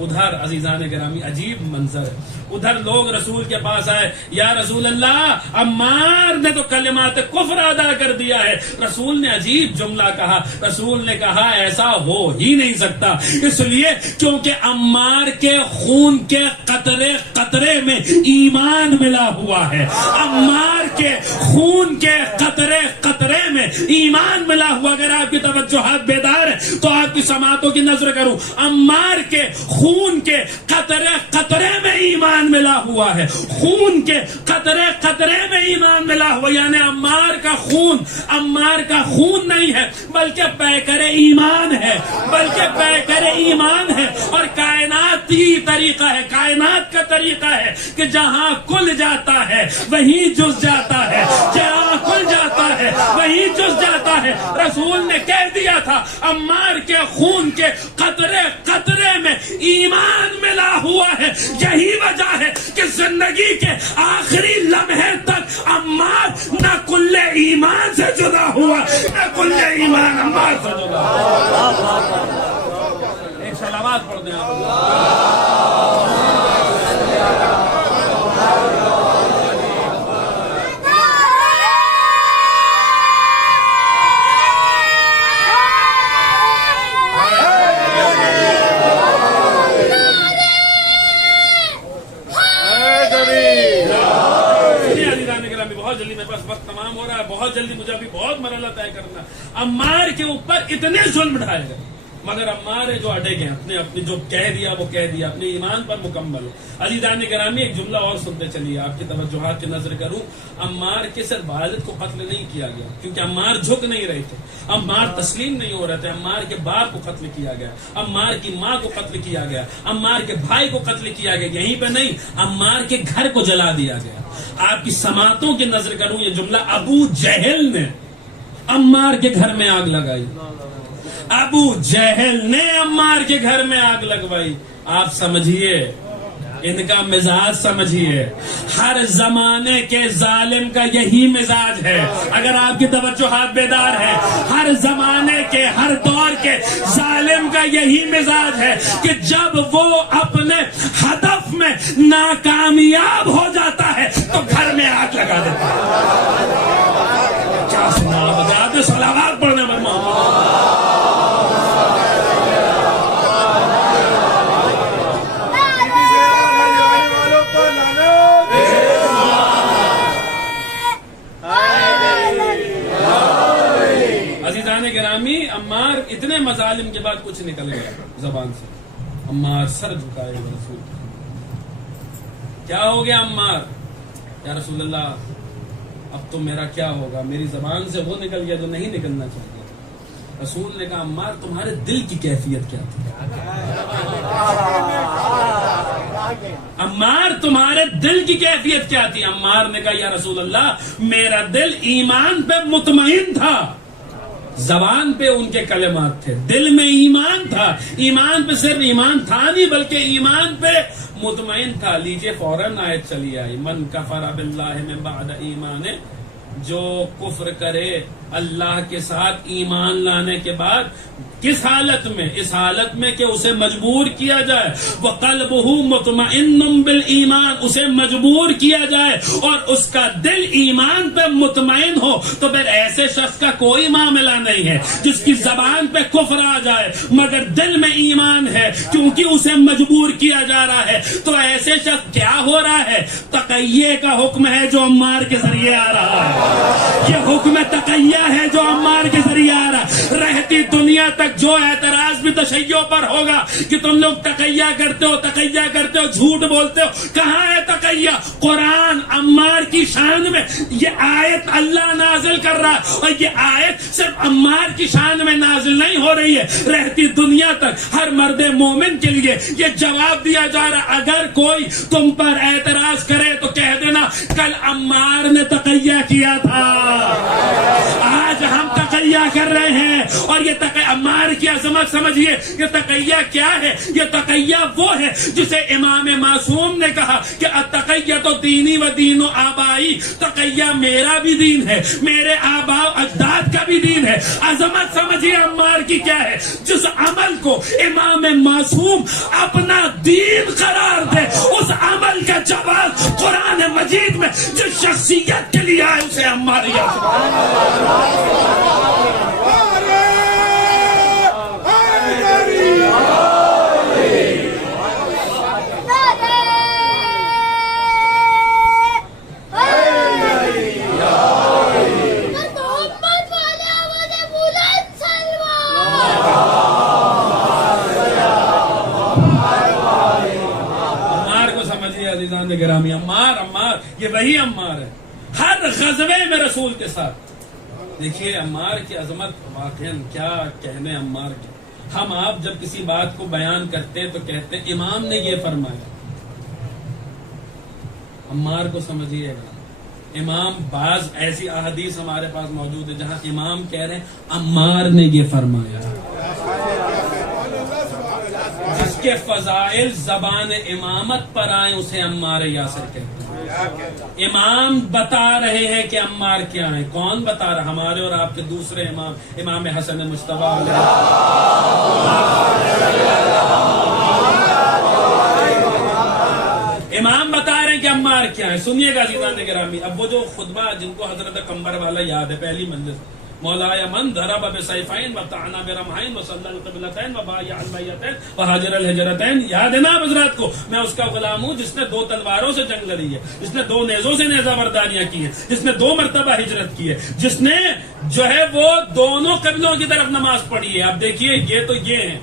ادھر عزیزان گرامی عجیب منظر ہے. ادھر لوگ رسول کے پاس آئے، یا رسول اللہ عمار نے تو کلمات کفر ادا کر دیا ہے. رسول نے عجیب جملہ کہا. رسول نے کہا ایسا ہو ہی نہیں سکتا، اس لیے کیونکہ عمار کے خون کے قطرے قطرے میں ایمان ملا ہوا ہے. عمار کے خون کے قطرے قطرے میں ایمان ملا ہوا. اگر آپ کی توجہات بیدار ہے تو آپ کی سماعتوں کی نظر کروں. عمار کے خون کے قطرے قطرے میں ایمان ملا ہوا ہے. خون کے قطرے قطرے میں ایمان ملا ہوا، یعنی عمار کا خون نہیں ہے بلکہ پیکر ایمان ہے، بلکہ پیکر ایمان ہے. اور کائنات کی طریقہ ہے، کائنات کا طریقہ ہے کہ جہاں کل جاتا ہے وہیں جز جاتا ہے، جہاں کل جاتا ہے وہیں جز جاتا ہے. رسول نے کہہ دیا تھا عمار کے خون کے قطرے قطرے میں ایمان ملا ہوا ہے. یہی وجہ ہے کہ زندگی کے آخری لمحے تک عمار نہ کل ایمان سے جدا ہوا، نہ کل ایمان عمار سے جدا ہوا. ایک صلوات پڑھ دیں آپ. بہت جلدی، میرے پاس وقت تمام ہو رہا ہے، بہت جلدی مجھے ابھی بہت مرحلہ طے کرنا. عمار کے اوپر اتنے ظلم ڈھائے گئے، مگر عمار ہے جو اٹے گئے، اپنے جو کہہ دیا وہ کہہ دیا، اپنے ایمان پر مکمل ہو. عزیزان گرامی ایک جملہ اور سنتے چلیے، آپ کی توجہات کی نظر کروں. عمار کے صرف والد کو قتل نہیں کیا گیا، کیونکہ عمار جھک نہیں رہے تھے، عمار تسلیم نہیں ہو رہے تھے. عمار کے باپ کو قتل کیا گیا، عمار کی ماں کو قتل کیا گیا، عمار کے بھائی کو قتل کیا گیا. یہیں پہ نہیں، عمار کے گھر کو جلا دیا گیا. آپ کی سماعتوں کی نظر کروں، یہ جملہ ابو جہل نے عمار کے گھر میں آگ لگائی. ابو جہل نے عمار کے گھر میں آگ لگوائی. آپ سمجھیے، ان کا مزاج سمجھیے. ہر زمانے کے ظالم کا یہی مزاج ہے. اگر آپ کی توجہات بیدار ہے، ہر زمانے کے، ہر دور کے ظالم کا یہی مزاج ہے کہ جب وہ اپنے ہدف میں ناکامیاب ہو جاتا ہے تو گھر میں آگ لگا دیتا ہے. کیا سنا بجاتے صلوات پڑھنے پر گرامی. عمار اتنے مظالم کے بعد کچھ نکل گیا زبان سے. عمار سر جھکائے رسول. کیا ہو گیا عمار؟ یا رسول اللہ اب تو میرا کیا ہوگا؟ میری زبان سے وہ نکل گیا جو نہیں نکلنا چاہیے. رسول نے کہا عمار تمہارے دل کی کیفیت کیا تھی؟ عمار تمہارے دل کی کیفیت کیا تھی؟ عمار نے کہا یا رسول اللہ میرا دل ایمان پہ مطمئن تھا. زبان پہ ان کے کلمات تھے، دل میں ایمان تھا. ایمان پہ صرف ایمان تھا نہیں بلکہ ایمان پہ مطمئن تھا. لیجئے فوراً آیت چلی آئی، من کفر باللہ من بعد ایمانے، جو کفر کرے اللہ کے ساتھ ایمان لانے کے بعد. کس حالت میں؟ اس حالت میں کہ اسے مجبور کیا جائے. وَقَلْبُهُ مُطْمَئِنٌ بِالْإِيمَانِ، اسے مجبور کیا جائے اور اس کا دل ایمان پہ مطمئن ہو. تو پھر ایسے شخص کا کوئی معاملہ نہیں ہے جس کی زبان پہ کفر آ جائے مگر دل میں ایمان ہے کیونکہ اسے مجبور کیا جا رہا ہے. تو ایسے شخص کیا ہو رہا ہے؟ تقیہ کا حکم ہے جو عمار کے ذریعے آ رہا ہے. یہ حکم تقیہ ہے جو عمار کے ذریعے آ رہا ہے. رہتی دنیا تک جو اعتراض بھی تشیع پر ہوگا کہ تم لوگ تقیہ کرتے ہو جھوٹ بولتے ہو، کہاں ہے تقیہ؟ قرآن عمار کی شان میں یہ آیت اللہ نازل کر رہا ہے. اور یہ آیت صرف عمار کی شان میں نازل نہیں ہو رہی ہے, رہتی دنیا تک ہر مرد مومن کے لیے یہ جواب دیا جا رہا, اگر کوئی تم پر اعتراض کرے تو کہہ دینا کل عمار نے تقیہ کیا تھا, آج ہم تقیہ کر رہے ہیں. اور یہ عمار کی عظمت سمجھیے, یہ تقیہ کیا ہے؟ یہ تقیہ وہ ہے جسے امام معصوم نے کہا کہ التقیہ تو دینی و دین و آبائی, تقیہ میرا بھی دین ہے, میرے آبا و اجداد کا بھی دین ہے. عظمت سمجھیے عمار کی کیا ہے, جس عمل کو امام معصوم اپنا دین قرار دے, اس عمل کا جواب قرآن مجید میں جس شخصیت کے لیے آئے اسے عمار گرامی. عمار یہ وہی عمار ہے ہر غزوے میں رسول کے ساتھ. دیکھیے عمار کی عظمت واقعا کیا کہنے عمار کی. ہم آپ جب کسی بات کو بیان کرتے ہیں تو کہتے ہیں امام نے یہ فرمایا. عمار کو سمجھیے گا, امام بعض ایسی احادیث ہمارے پاس موجود ہے جہاں امام کہہ رہے ہیں عمار نے یہ فرمایا. جس کے فضائل زبان امامت پر آئیں اسے عمار یاسر کہتے ہیں. امام بتا رہے ہیں کہ عمار کیا ہے. کون بتا رہا؟ ہمارے اور آپ کے دوسرے امام, امام حسن مجتبیٰ علیہ. امام بتا رہے ہیں کہ عمار کیا ہے. سنیے گا عزیزان گرامی, اب وہ جو خطبہ جن کو حضرت قمبر والا یاد ہے, پہلی مجلس, مولایا من ضرب بسیفین وطعن برمحین وصلی القبلتین وبایع البیعتین وہاجر الہجرتین. یاد ہے نا آپ حضرات کو, میں اس کا غلام ہوں جس نے 2 تلواروں سے جنگ لڑی ہے, جس نے 2 نیزوں سے نیزہ برداریاں کی ہے, جس نے 2 مرتبہ ہجرت کی ہے, جس نے جو ہے وہ دونوں قبلوں کی طرف نماز پڑھی ہے. اب دیکھیے یہ تو یہ ہیں,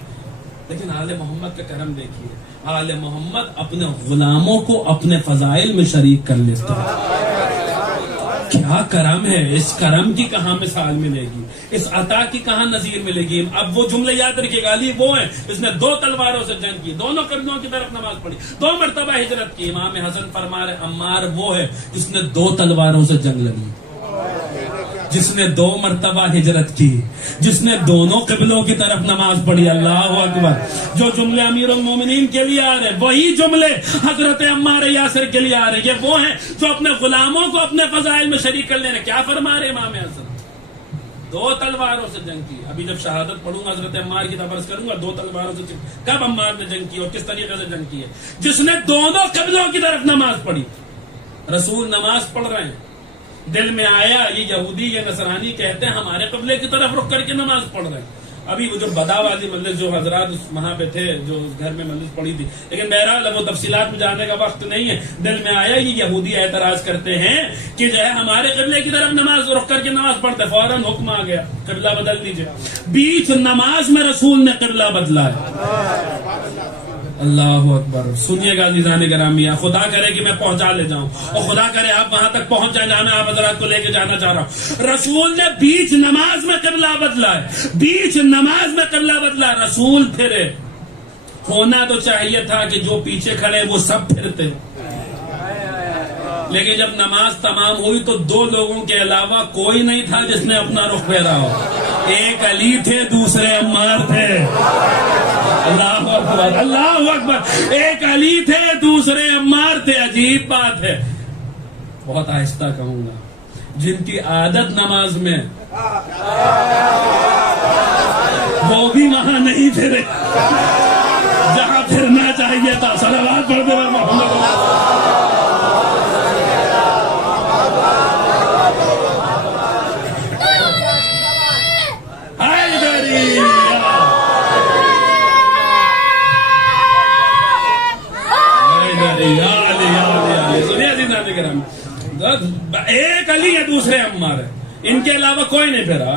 لیکن آل محمد کا کرم دیکھیے. آل محمد اپنے غلاموں کو اپنے فضائل میں شریک کر لیتے ہیں. کیا کرم ہے, اس کرم کی کہاں مثال ملے گی, اس عطا کی کہاں نظیر ملے گی. اب وہ جملے یاد رکھیے گا, علی وہ ہیں جس نے 2 تلواروں سے جنگ کی, دونوں قبلوں کی طرف نماز پڑھی, 2 مرتبہ ہجرت کی. امام حسن فرما رہے عمار وہ ہے جس نے 2 تلواروں سے جنگ لڑی, جس نے 2 مرتبہ ہجرت کی, جس نے دونوں قبلوں کی طرف نماز پڑھی. اللہ اکبر. جو جملے امیر المومنین کے لیے آ رہے ہیں وہی جملے حضرت عمار یاسر کے لیے آ رہے ہیں. یہ وہ ہیں جو اپنے غلاموں کو اپنے فضائل میں شریک کر لینے. کیا فرما رہے امام حسن؟ 2 تلواروں سے جنگ کی. ابھی جب شہادت پڑھوں گا حضرت عمار کی تبرز کروں گا, 2 تلواروں سے جنگ. کب عمار نے جنگ کی اور کس طریقے سے جنگ کی ہے؟ جس نے دونوں قبلوں کی طرف نماز پڑھی. رسول نماز پڑھ رہے ہیں, دل میں آیا یہ یہودی یہ نصرانی کہتے ہیں ہمارے قبلے کی طرف رخ کر کے نماز پڑھ رہے ہیں. ابھی وہ جو بدا والی مجلس جو حضرات وہاں پہ تھے جو گھر میں مجلس پڑی تھی, لیکن بہرحال وہ تفصیلات میں جانے کا وقت نہیں ہے. دل میں آیا یہ یہودی اعتراض کرتے ہیں کہ جو ہے ہمارے قبلے کی طرف نماز رخ کر کے نماز پڑھتے, فوراً حکم آ گیا قبلہ بدل دیجئے. بیچ نماز میں رسول نے قبلہ بدلا ہے. اللہ اکبر. سنیے گا عزیزان گرامی, خدا کرے کہ میں پہنچا لے جاؤں اور خدا کرے آپ وہاں تک پہنچ جائیں جہاں میں آپ حضرات کو لے کے جانا چاہ رہا ہوں. رسول نے بیچ نماز میں قبلہ بدلا ہے, بیچ نماز میں قبلہ بدلا. رسول پھرے, ہونا تو چاہیے تھا کہ جو پیچھے کھڑے وہ سب پھرتے, لیکن جب نماز تمام ہوئی تو 2 لوگوں کے علاوہ کوئی نہیں تھا جس نے اپنا رخ پھیرا ہو. ایک علی تھے, دوسرے عمار تھے. اللہ اکبر, اللہ اکبر. ایک علی تھے, دوسرے عمار تھے. عجیب بات ہے, بہت آہستہ کہوں گا, جن کی عادت نماز میں وہ بھی وہاں نہیں پھرے جہاں پھرنا چاہیے تھا. صلوات پڑھتے ہوئے محمد ایک علی ہے دوسرے عمار ہے. ان کے علاوہ کوئی نہیں پھیرا،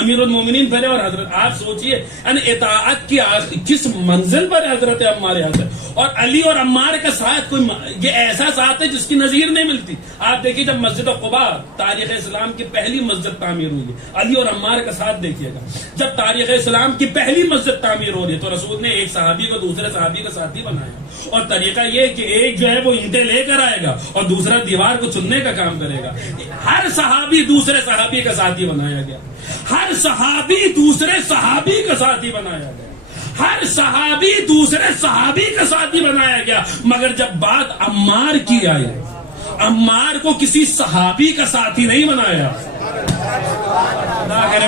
امیر المومنین پھیرے اور حضرت. آپ سوچئے اطاعت کی کس منزل پر حضرت عمار ہے. اور علی اور عمار کا ساتھ کوئی یہ ایسا ساتھ ہے جس کی نظیر نہیں ملتی. آپ دیکھیے جب مسجد قباء تاریخ اسلام کی پہلی مسجد تعمیر ہوئی ہے، علی اور عمار کا ساتھ دیکھیے گا. جب تاریخ اسلام کی پہلی مسجد تعمیر ہو رہی ہے تو رسول نے ایک صحابی کو دوسرے صحابی کا ساتھی بنایا، اور طریقہ یہ کہ ایک جو ہے وہ اینٹیں لے کر آئے گا اور دوسرا دیوار کو چننے کا کام کرے گا. ہر صحابی دوسرے صحابی کا ساتھی بنایا گیا، ہر صحابی دوسرے صحابی کا ساتھی بنایا گیا، ہر صحابی دوسرے صحابی کا ساتھی بنایا گیا. مگر جب بات عمار کی آئی، عمار کو کسی صحابی کا ساتھی نہیں بنایا.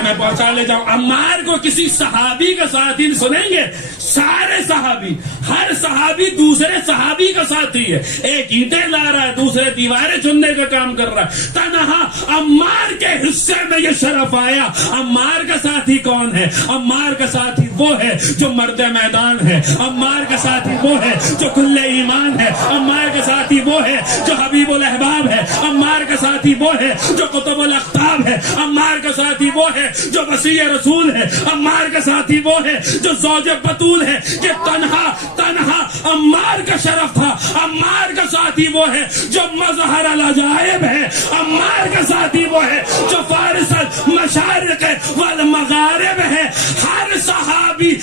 میں پہنچا لے جاؤں، عمار کو کسی صحابی کا ساتھی سنیں گے، سارے صحابی، ہر صحابی دوسرے صحابی کا ساتھی ہے. ایک اینٹیں لا رہا ہے، دوسرے دیواریں چننے کا کام کر رہا ہے. تنہا عمار کے حصے میں یہ شرف آیا. عمار کا ساتھی کون ہے؟ عمار کا ساتھی وہ ہے جو مرد میدان ہے. عمار کا ساتھی وہ ہے جو کل ایمان ہے. عمار کا ساتھی وہ ہے جو حبیب الاحباب ہے. عمار کا ساتھی وہ ہے جو قطب الاقطاب ہے. عمار کا ساتھی وہ ہے جو وسیع رسول ہے. عمار کا ساتھی وہ ہے جو زوج بطول ہے. کہ تنہا عمار کا شرف تھا. عمار کا ساتھی وہ ہے جو مظہر العجائب ہے. عمار کا ساتھی وہ ہے جو فارس المشارق والمغارب ہے. ہر صحابی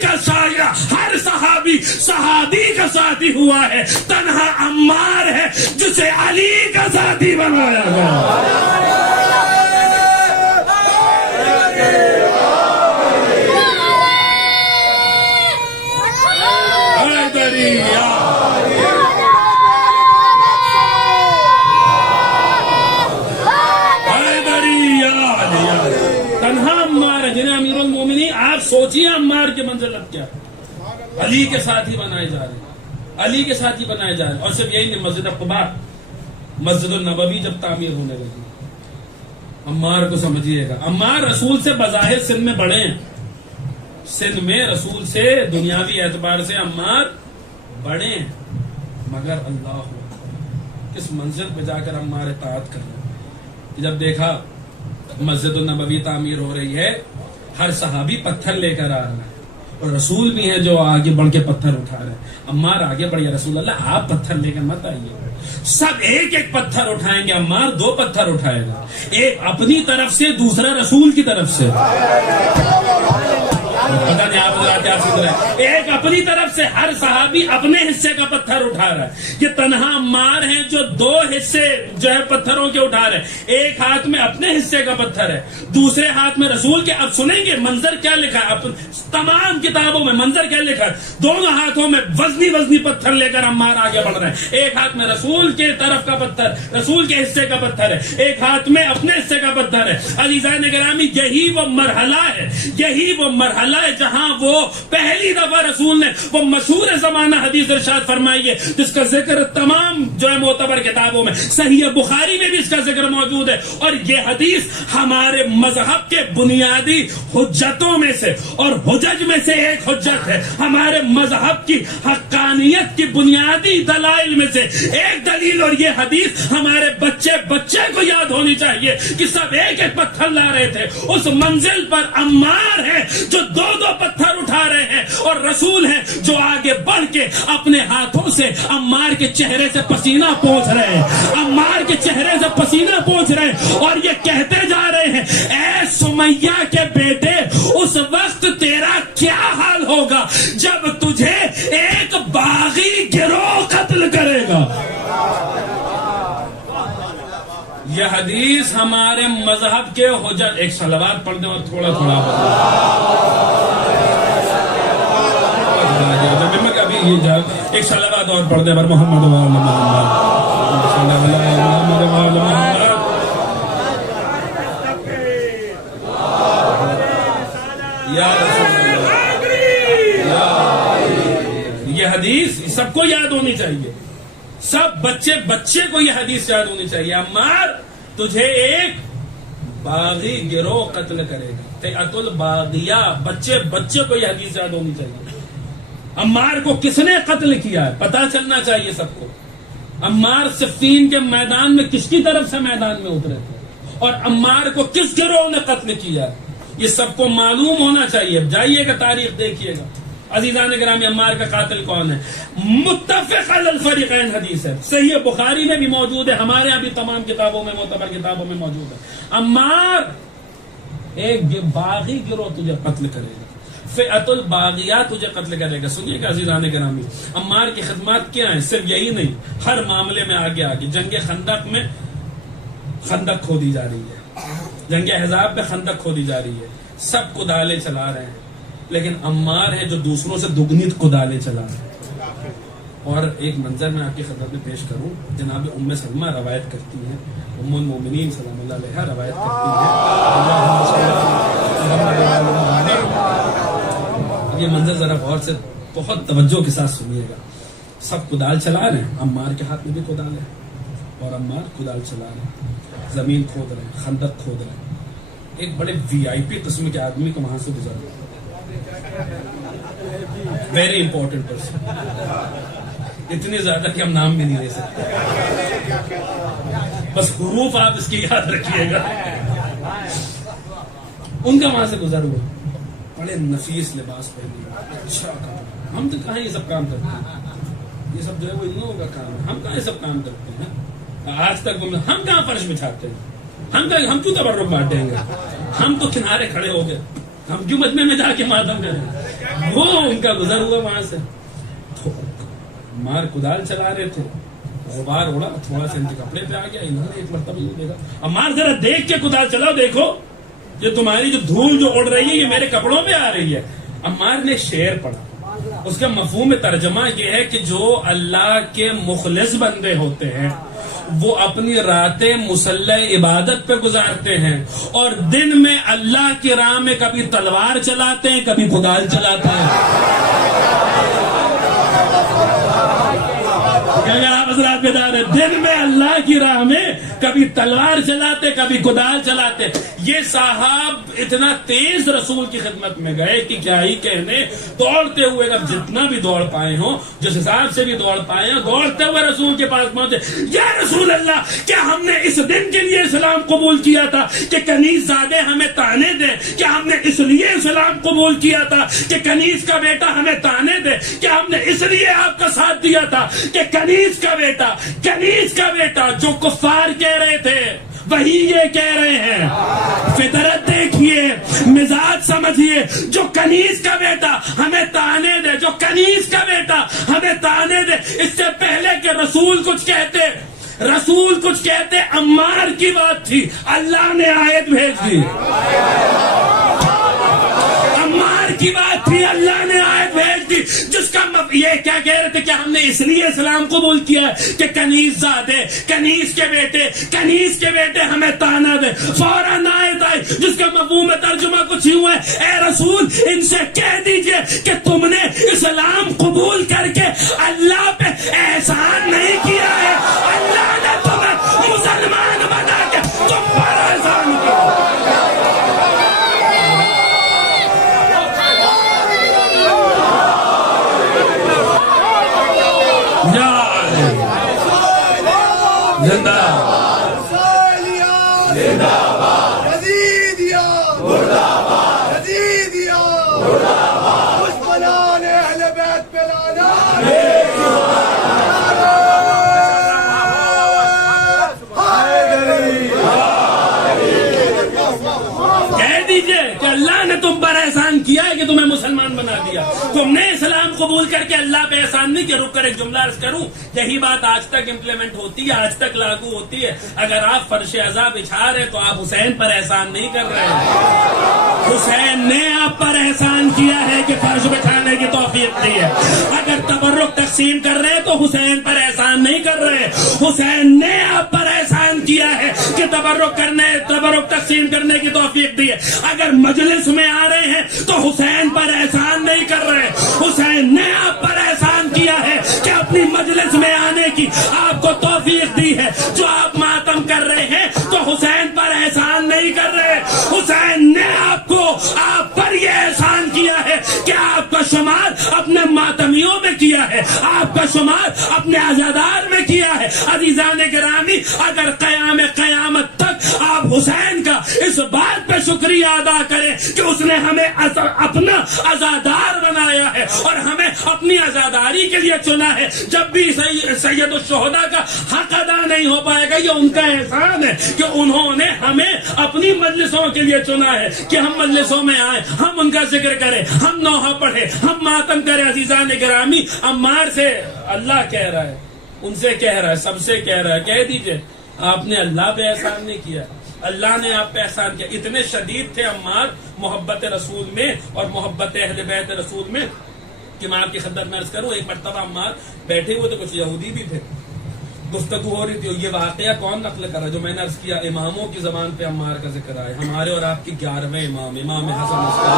کا سایہ، ہر صحابی کا ساتھی ہوا ہے. تنہا عمار ہے جسے علی کا ساتھی بنایا گیا. تنہا عمار ہے جنہیں امیر المومنین. آپ سوچیے عمار کے منزلت کیا ہے. علی کے ساتھی بنائے جا رہے، علی کے ساتھی بنائے جا رہے. اور صرف یہی نہیں، مسجد قباء، مسجد النبوی جب تعمیر ہونے لگی، عمار کو سمجھیے گا. عمار رسول سے بظاہر سن میں بڑے ہیں، سن میں رسول سے دنیاوی اعتبار سے عمار بڑے ہیں، مگر اللہ کس منزل پہ جا کر عمار اطاعت کر رہے ہیں. جب دیکھا مسجد النبوی تعمیر ہو رہی ہے، ہر صحابی پتھر لے کر آ رہا ہے، اور رسول بھی ہیں جو آگے بڑھ کے پتھر اٹھا رہے ہیں. عمار آگے بڑھ، یا رسول اللہ آپ پتھر لے کر مت آئیے. سب ایک ایک پتھر اٹھائیں گے، عمار 2 پتھر اٹھائے گا، ایک اپنی طرف سے، دوسرا رسول کی طرف سے. پتہ نہیں آپ کیا سن رہے ہیں. ایک اپنی طرف سے، ہر صحابی اپنے حصے کا پتھر اٹھا رہا ہے. یہ تنہا عمار ہیں جو 2 حصے جو ہے پتھروں کے اٹھا رہے ہیں. ایک ہاتھ میں اپنے حصے کا پتھر ہے، دوسرے ہاتھ میں رسول کے. اب سنیں گے منظر کیا لکھا ہے تمام کتابوں میں، منظر کیا لکھا ہے. دونوں ہاتھوں میں وزنی پتھر لے کر عمار آگے بڑھ رہے ہیں. ایک ہاتھ میں رسول کے طرف کا پتھر، رسول کے حصے کا پتھر ہے، ایک ہاتھ میں اپنے حصے کا پتھر ہے. عزیزان گرامی، یہی وہ مرحلہ ہے جہاں وہ پہلی دفعہ رسول نے وہ مشہور زمانہ حدیث ارشاد فرمائی ہے، جس کا ذکر تمام جو ہے معتبر کتابوں میں، صحیح بخاری میں بھی اس کا ذکر موجود ہے. اور یہ حدیث ہمارے مذہب کے بنیادی حجتوں میں سے اور حجج میں سے ایک حجت ہے. ہمارے مذہب کی حقانیت کی بنیادی دلائل میں سے ایک دلیل. اور یہ حدیث ہمارے بچے کو یاد ہونی چاہیے کہ سب ایک ایک پتھر لا رہے تھے. اس منزل پر عمار ہے جو 2 پتھر اٹھا رہے ہیں، اور رسول ہیں جو آگے بڑھ کے اپنے ہاتھوں سے عمار کے چہرے سے پسینہ پوچھ رہے ہیں، عمار کے چہرے سے پسینہ پوچھ رہے ہیں. اور یہ کہتے جا رہے ہیں، اے سمیہ کے بیٹے، اس وقت تیرا کیا حال ہوگا جب تجھے ایک باغی گروہ قتل کرے گا. یہ حدیث ہمارے مذہب کے حجت. ایک صلوات پڑھ دیں اور تھوڑا ایک صلوات اور پڑھ دیں پر محمد یہ حدیث سب کو یاد ہونی چاہیے. سب بچے کو یہ حدیث یاد ہونی چاہیے. عمار تجھے ایک باغی گروہ قتل کرے گا. فئۃ الباغیہ، بچے کو یہ حدیث یاد ہونی چاہیے. عمار کو کس نے قتل کیا ہے پتا چلنا چاہیے سب کو. عمار صفین کے میدان میں کس کی طرف سے میدان میں اترے تھے؟ اور عمار کو کس گروہ نے قتل کیا، یہ سب کو معلوم ہونا چاہیے. جائیے گا تاریخ دیکھیے گا. عزیزان گرامی، عمار کا قاتل کون ہے؟ متفق علی الفریقین حدیث ہے، صحیح بخاری میں بھی موجود ہے، ہمارے یہاں بھی تمام کتابوں میں، معتبر کتابوں میں موجود ہے. عمار ایک باغی گروہ تجھے قتل کرے گا، فئۃ الباغیات تجھے قتل کرے گا. سنیے گا عزیزان گرامی، عمار کی خدمات کیا ہیں؟ صرف یہی نہیں، ہر معاملے میں آگے آگے. جنگ خندق میں خندق کھودی جا رہی ہے، جنگ احزاب میں خندق کھودی جا رہی ہے، سب کدالیں چلا رہے ہیں، لیکن عمار ہے جو دوسروں سے دگنی کدالیں چلا رہے ہیں. اور ایک منظر میں آپ کی خدمت میں پیش کروں. جناب ام سلمہ روایت کرتی ہیں، ام المومنین سلام اللہ علیہا روایت کرتی ہیں. یہ منظر ذرا غور سے بہت توجہ کے ساتھ سنیے گا. سب کدال چلا رہے ہیں، عمار کے ہاتھ میں بھی کدال ہے، اور عمار کدال چلا رہے ہیں، زمین کھود رہے ہیں، خندق کھود رہے ہیں. ایک بڑے وی آئی پی قسم کے آدمی کو وہاں سے گزر رہا ہے، ویری امپورٹنٹ پرسن، اتنے زیادہ کہ ہم نام بھی نہیں لے سکتے، بس حروف آپ اس کی یاد رکھیے گا. ان کا وہاں سے گزر ہوا، بڑے نفیس لباس پہنے، اچھا کام. ہم تو کہاں یہ سب کام کرتے ہیں؟ یہ سب جو ہے وہ ان لوگوں کا کام ہے. ہم کہاں یہ سب کام کرتے ہیں؟ آج تک ہم کہاں فرش بچھاتے ہیں؟ ہم کیوں تبرک بانٹیں گے؟ ہم تو کنارے کھڑے ہو گئے، ہم کیوں مجمع میں جا کے ماتم کریں؟ وہ ان کا گزر ہوا وہاں سے. مار کدال چلا رہے تھے، غبار اڑا، تھوڑا سا ان کے کپڑے پہ آ گیا. انہوں نے ایک مرتبہ یہ دیکھا، عمار ذرا دیکھ کے کدال چلاؤ، دیکھو یہ تمہاری جو دھول جو اڑ رہی ہے یہ میرے کپڑوں پہ آ رہی ہے. عمار نے شعر پڑھا، اس کا مفہوم ترجمہ یہ ہے کہ جو اللہ کے مخلص بندے ہوتے ہیں وہ اپنی راتیں مصلی عبادت پہ گزارتے ہیں، اور دن میں اللہ کی راہ میں کبھی تلوار چلاتے ہیں، کبھی کدال چلاتے ہیں. اگر آپ حضرات بیدار ہیں، دن میں اللہ کی راہ میں کبھی تلوار چلاتے، کبھی کدال چلاتے. یہ صاحب اتنا تیز رسول کی خدمت میں گئے کہ کیا ہی کہنے، دوڑتے ہوئے، اب جتنا بھی دوڑ پائے ہوں، جس حساب سے بھی دوڑ پائے ہیں، دوڑتے ہوئے رسول کے پاس پہنچے. یا رسول اللہ، کیا ہم نے اس دن کے لیے اسلام قبول کیا تھا کہ کنیز زادے ہمیں تانے دے؟ کیا ہم نے اس لیے اسلام قبول کیا تھا کہ کنیز کا بیٹا ہمیں تانے دے؟ کیا ہم نے اس لیے آپ کا ساتھ دیا تھا کہ کنیز کا بیٹا جو کفار کہہ رہے تھے وہی یہ کہہ رہے ہیں؟ فطرت دیکھیے، مزاج سمجھیے. جو کنیز کا بیٹا ہمیں تانے دے، جو کنیز کا بیٹا ہمیں تانے دے. اس سے پہلے کہ رسول کچھ کہتے عمار کی بات تھی، اللہ نے آیت بھیج دی. عمار کی بات تھی، اللہ نے آیت بھیج دی، جس کا یہ کیا کہہ رہے تھے کہ ہم نے اس لیے اسلام قبول کیا ہے کہ کنیز زادے، کنیز کے بیٹے ہمیں تانا دے. فوراً آیت آئی جس کا مفہوم ترجمہ کچھ یوں ہے، اے رسول ان سے کہہ دیجئے کہ تم نے اسلام قبول کر کے اللہ پہ احسان نہیں کیا ہے، اللہ نے تمہیں مسلمان بنا کے تم پر احسان کیا. تم پر احسان کیا ہے کہ تمہیں مسلمان بنا دیا. تم نے اسلام قبول کر کے اللہ پہ احسان نہیں کیا. رک کر ایک جملہ عرض کروں، یہی بات آج تک امپلیمنٹ ہوتی ہے، آج تک لاگو ہوتی ہے. اگر آپ فرش عزا بچھا رہے تو آپ حسین پر احسان نہیں کر رہے ہیں، حسین نے آپ پر احسان کیا ہے کہ فرش بچھانے کی توفیق دی ہے. اگر تبرک تقسیم کر رہے تو حسین پر احسان نہیں کر رہے، حسین نے آپ پر احسان کیا ہے کہ تبرک تقسیم کرنے کی توفیق دی ہے. اگر مجلس میں آ رہے ہیں تو حسین پر احسان نہیں کر رہے، حسین نے آپ پر احسان کیا ہے کہ اپنی مجلس میں آنے کی آپ کو توفیق دی ہے. جو آپ ماتم کر رہے ہیں تو حسین پر احسان نہیں کر رہے، حسین نے آپ پر یہ احسان کیا ہے کہ آپ کا شمار اپنے ماتمیوں میں کیا ہے، آپ کا شمار اپنے عزادار میں کیا ہے. عزیزان گرامی، اگر قیامت تک آپ حسین کا اس بات پہ شکریہ ادا کریں کہ اس نے ہمیں اپنا عزادار بنایا ہے اور ہمیں اپنی عزاداری کے لیے چنا ہے. جب بھی سید الشہداء کا حق ادا نہیں ہو پائے گا, یہ ان کا احسان ہے کہ انہوں نے ہمیں اپنی مجلسوں کے لیے چنا ہے کہ ہم مجلسوں میں آئیں, ہم ان کا ذکر کریں, ہم نوحہ پڑھیں, ہم ماتم کریں. عزیزان گرامی, عمار سے اللہ کہہ رہا ہے, ان سے کہہ رہا ہے, سب سے کہہ رہا ہے, کہہ دیجئے آپ نے اللہ پہ احسان نہیں کیا, اللہ نے آپ پہ احسان کیا. اتنے شدید تھے عمار محبت رسول میں اور محبت اہل بیت رسول میں کہ میں آپ کی خدمت میں عرض کروں, ایک مرتبہ عمار بیٹھے ہوئے تو کچھ یہودی بھی تھے, گفتگو ہو رہی تھی. یہ واقعہ کون نقل کرا؟ جو میں نے عرض کیا اماموں کی زبان پہ عمار کا ذکر آئے, ہمارے اور آپ کی 11ویں امام, امام حسن عسکری.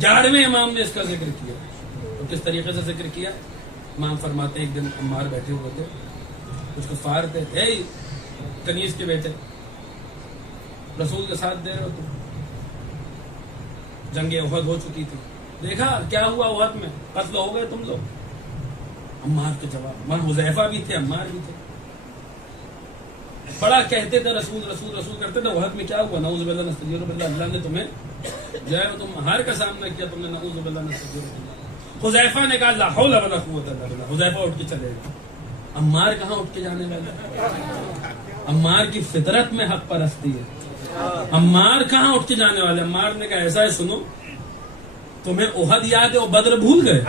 11ویں امام نے اس کا ذکر کیا. تو کس طریقے سے ذکر کیا؟ امام فرماتے ایک دن عمار بیٹھے ہوئے تھے, کچھ کفار تھے, اے کنیز کے بیٹے, رسول کے ساتھ دے رہے ہو تم, جنگ احد ہو چکی تھی, دیکھا کیا ہوا احد میں, قتل ہو گئے تم لوگ. عمار کے جواب, وہاں حذیفہ بھی تھے, عمار بھی تھے, بڑا کہتے تھے رسول رسول رسول کرتے تھے. احد میں کیا ہوا؟ نعوذ باللہ نستغفر باللہ, اللہ نے تمہیں جو ہے تم ہار کا سامنا کیا, تم نے نعوذ باللہ نستغفر باللہ. حذیفہ نے کہا لا حول ولا قوت الا باللہ. حذیفہ اٹھ کے چلے گئے. عمار کہاں اٹھ کے جانے والا؟ عمار کی فطرت میں حق پرستی ہے. عمار کہاں اٹھ کے جانے والے؟ عمار نے کہا ایسا ہے, سنو, تمہیں احد یاد ہے, وہ بدر بھول گئے.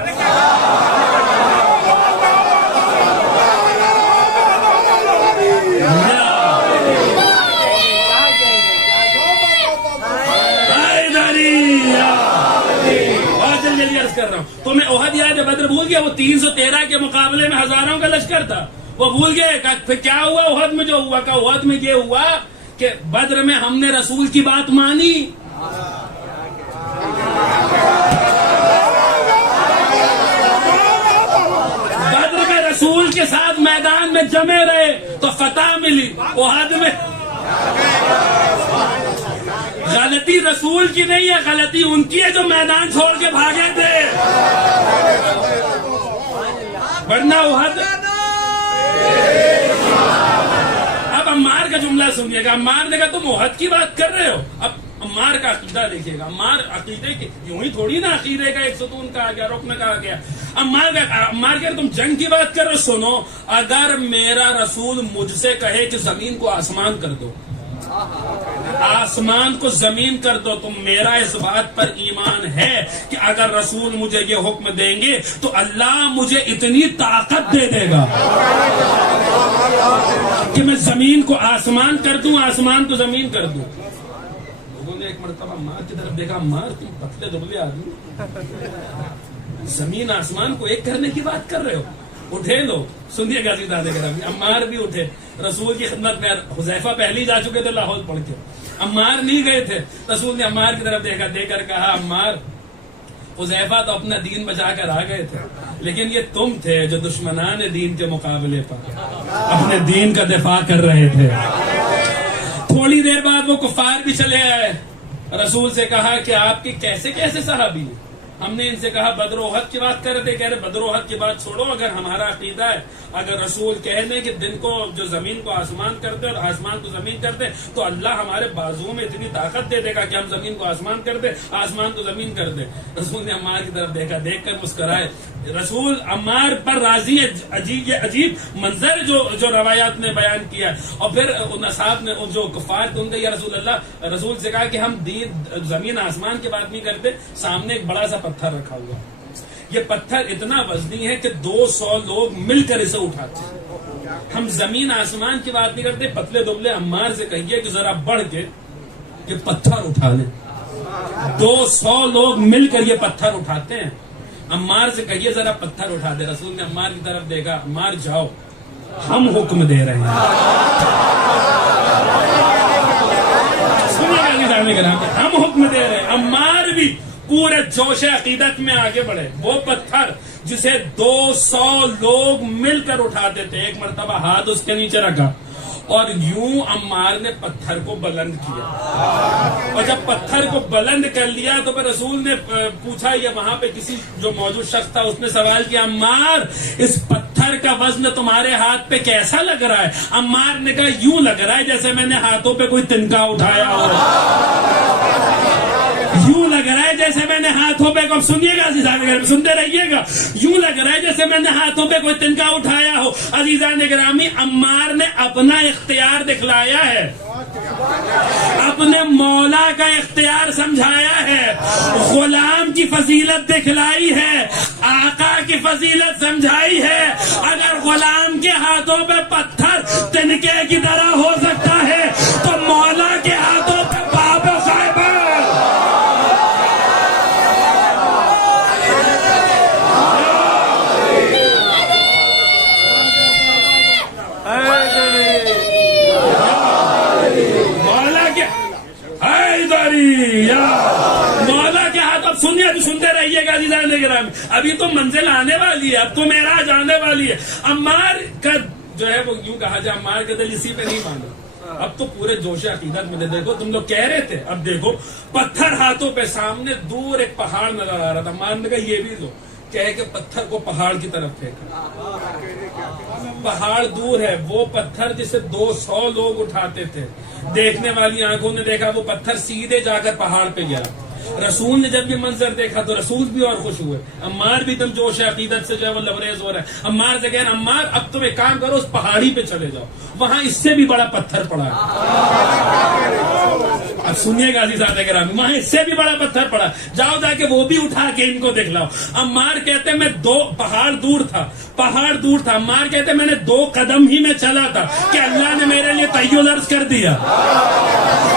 جلدی عرض کر رہا ہوں, تمہیں احد یاد ہے, بدر بھول گیا. وہ 313 کے مقابلے میں ہزاروں کا لشکر تھا, وہ بھول گئے. پھر کیا ہوا احد میں؟ جو ہوا کہ احد میں یہ ہوا کہ بدر میں ہم نے رسول کی بات مانی. بدر میں رسول کے ساتھ میدان میں جمے رہے تو فتح ملی. احد میں غلطی رسول کی نہیں ہے, غلطی ان کی ہے جو میدان چھوڑ کے بھاگے تھے, ورنہ احد. اب عمار کا جملہ سنیے گا. عمار نے کہا تم احد کی بات کر رہے ہو. اب عمار کا عقیدہ دیکھیے گا. عمار عقیدے کی یوں ہی تھوڑی نا عقیدے کا ایک ستون کہا گیا, رکن کہا گیا. عمار کہ تم جنگ کی بات کر رہے ہو. سنو, اگر میرا رسول مجھ سے کہے کہ زمین کو آسمان کر دو, آسمان کو زمین کر دو, تو میرا اس بات پر ایمان ہے کہ اگر رسول مجھے یہ حکم دیں گے تو اللہ مجھے اتنی طاقت دے دے گا کہ میں زمین کو آسمان کر دوں, آسمان کو زمین کر دوں. لوگوں نے ایک مرتبہ عمار کی طرف دیکھا, عمار تم پتلے دبلے آدمی, زمین آسمان کو ایک کرنے کی بات کر رہے ہو. اٹھے لوگ, سنیے گا عمار بھی اٹھے. رسول کی خدمت میں حذیفہ پہلے جا چکے تھے لاہور پڑھ کے, عمار نہیں گئے تھے. رسول نے عمار کی طرف دیکھا, دیکھ کر کہا عمار, حذیفہ تو اپنا دین بچا کر آ گئے تھے, لیکن یہ تم تھے جو دشمنان دین کے مقابلے پر اپنے دین کا دفاع کر رہے تھے. تھوڑی دیر بعد وہ کفار بھی چلے آئے. رسول سے کہا کہ آپ کے کیسے کیسے صحابی ہیں. ہم نے ان سے کہا بدر و احد کی بات کر رہے تھے, کہہ رہے بدر و احد کی بات چھوڑو. اگر ہمارا عقیدہ ہے, اگر رسول کہہ دیں کہ دن کو جو زمین کو آسمان کر دے اور آسمان کو زمین کر دے, تو اللہ ہمارے بازوؤں میں اتنی طاقت دے دے گا کہ ہم زمین کو آسمان کر دے, آسمان کو زمین کر دے. رسول نے عمار کی طرف دیکھا, دیکھ کر مسکرائے. رسول عمار پر راضی ہے. عجیب منظر جو روایات نے بیان کیا. اور پھر ان اصحاب نے, جو کفار تھے, ان نے یا رسول اللہ, رسول سے کہا کہ ہم زمین آسمان کی بات نہیں کرتے, سامنے ایک بڑا سا پتھر رکھا ہوا. یہ پتھر اتنا وزنی ہے کہ 200 لوگ مل کر اسے اٹھاتے ہیں. ہم زمین آسمان کی بات نہیں کرتے. پتلے دبلے عمار سے کہیے کہ ذرا بڑھ کے یہ پتھر اٹھا لیں. 200 لوگ مل کر یہ پتھر اٹھاتے ہیں. عمار سے کہیے ذرا پتھر اٹھا دے. رسول نے عمار کی طرف دیکھا, عمار جاؤ, ہم حکم دے رہے ہیں. ہم حکم دے رہے ہیں. عمار بھی پورے جوش عقیدت میں آگے بڑھے. وہ پتھر جسے 200 لوگ مل کر اٹھاتے تھے, ایک مرتبہ ہاتھ اس کے نیچے رکھا اور یوں عمار نے پتھر کو بلند کیا، اور جب پتھر کو بلند کر لیا تو پھر رسول نے پوچھا، یا وہاں پہ کسی جو موجود شخص تھا اس نے سوال کیا، عمار اس پتھر کا وزن تمہارے ہاتھ پہ کیسا لگ رہا ہے؟ عمار نے کہا یوں لگ رہا ہے جیسے میں نے ہاتھوں پہ کوئی تنکا اٹھایا ہو، یوں لگ رہا ہے جیسے میں نے ہاتھوں پہ، اب سنیے گا عزیزان گرامی، سنتے رہیے گا، یوں لگ رہا ہے جیسے میں نے ہاتھوں پہ کوئی تنکا اٹھایا ہو۔ عزیزان گرامی، عمار نے اپنا اختیار دکھلایا ہے، اپنے مولا کا اختیار سمجھایا ہے، غلام کی فضیلت دکھلائی ہے، آقا کی فضیلت سمجھائی ہے۔ اگر غلام کے ہاتھوں پہ پتھر تنکے کی طرح ہو سکتا ہے تو مولا کے ہاتھوں پہ باب خیبر، مولا کے ہاتھ، اب سنیے، ابھی سنتے رہیے گا عزیزان گرامی، ابھی تو منزل آنے والی ہے، اب تو معراج آنے والی ہے۔ عمار کا جو ہے وہ یوں کہا جائے، عمار کا دل اسی پہ نہیں مانا، اب تو پورے جوش عقیدت میں، دیکھو تم لوگ کہہ رہے تھے، اب دیکھو پتھر ہاتھوں پہ، سامنے دور ایک پہاڑ نظر آ رہا تھا، عمار نے کہا یہ بھی لو، کہہ کے پتھر کو پہاڑ کی طرف پھینکا۔ پہاڑ دور ہے، وہ پتھر جسے 200 لوگ اٹھاتے تھے، دیکھنے والی آنکھوں نے دیکھا وہ پتھر سیدھے جا کر پہاڑ پہ گیا۔ رسول نے جب یہ منظر دیکھا تو رسول بھی اور خوش ہوئے، عمار بھی تم جوش عقیدت سے جو ہے وہ لبریز ہو رہا ہے۔ عمار سے کہنا، عمار اب تم ایک کام کرو، اس پہاڑی پہ چلے جاؤ، وہاں اس سے بھی بڑا پتھر پڑا ہے۔ اب سنیے گا عزیزان گرامی، وہاں اس سے بھی بڑا پتھر پڑا، جاؤ جا کے وہ بھی اٹھا کے ان کو دکھلاؤ۔ عمار کہتے میں پہاڑ دور تھا، عمار کہتے میں نے 2 قدم ہی میں چلا تھا کہ اللہ نے میرے لیے تیو درس کر دیا،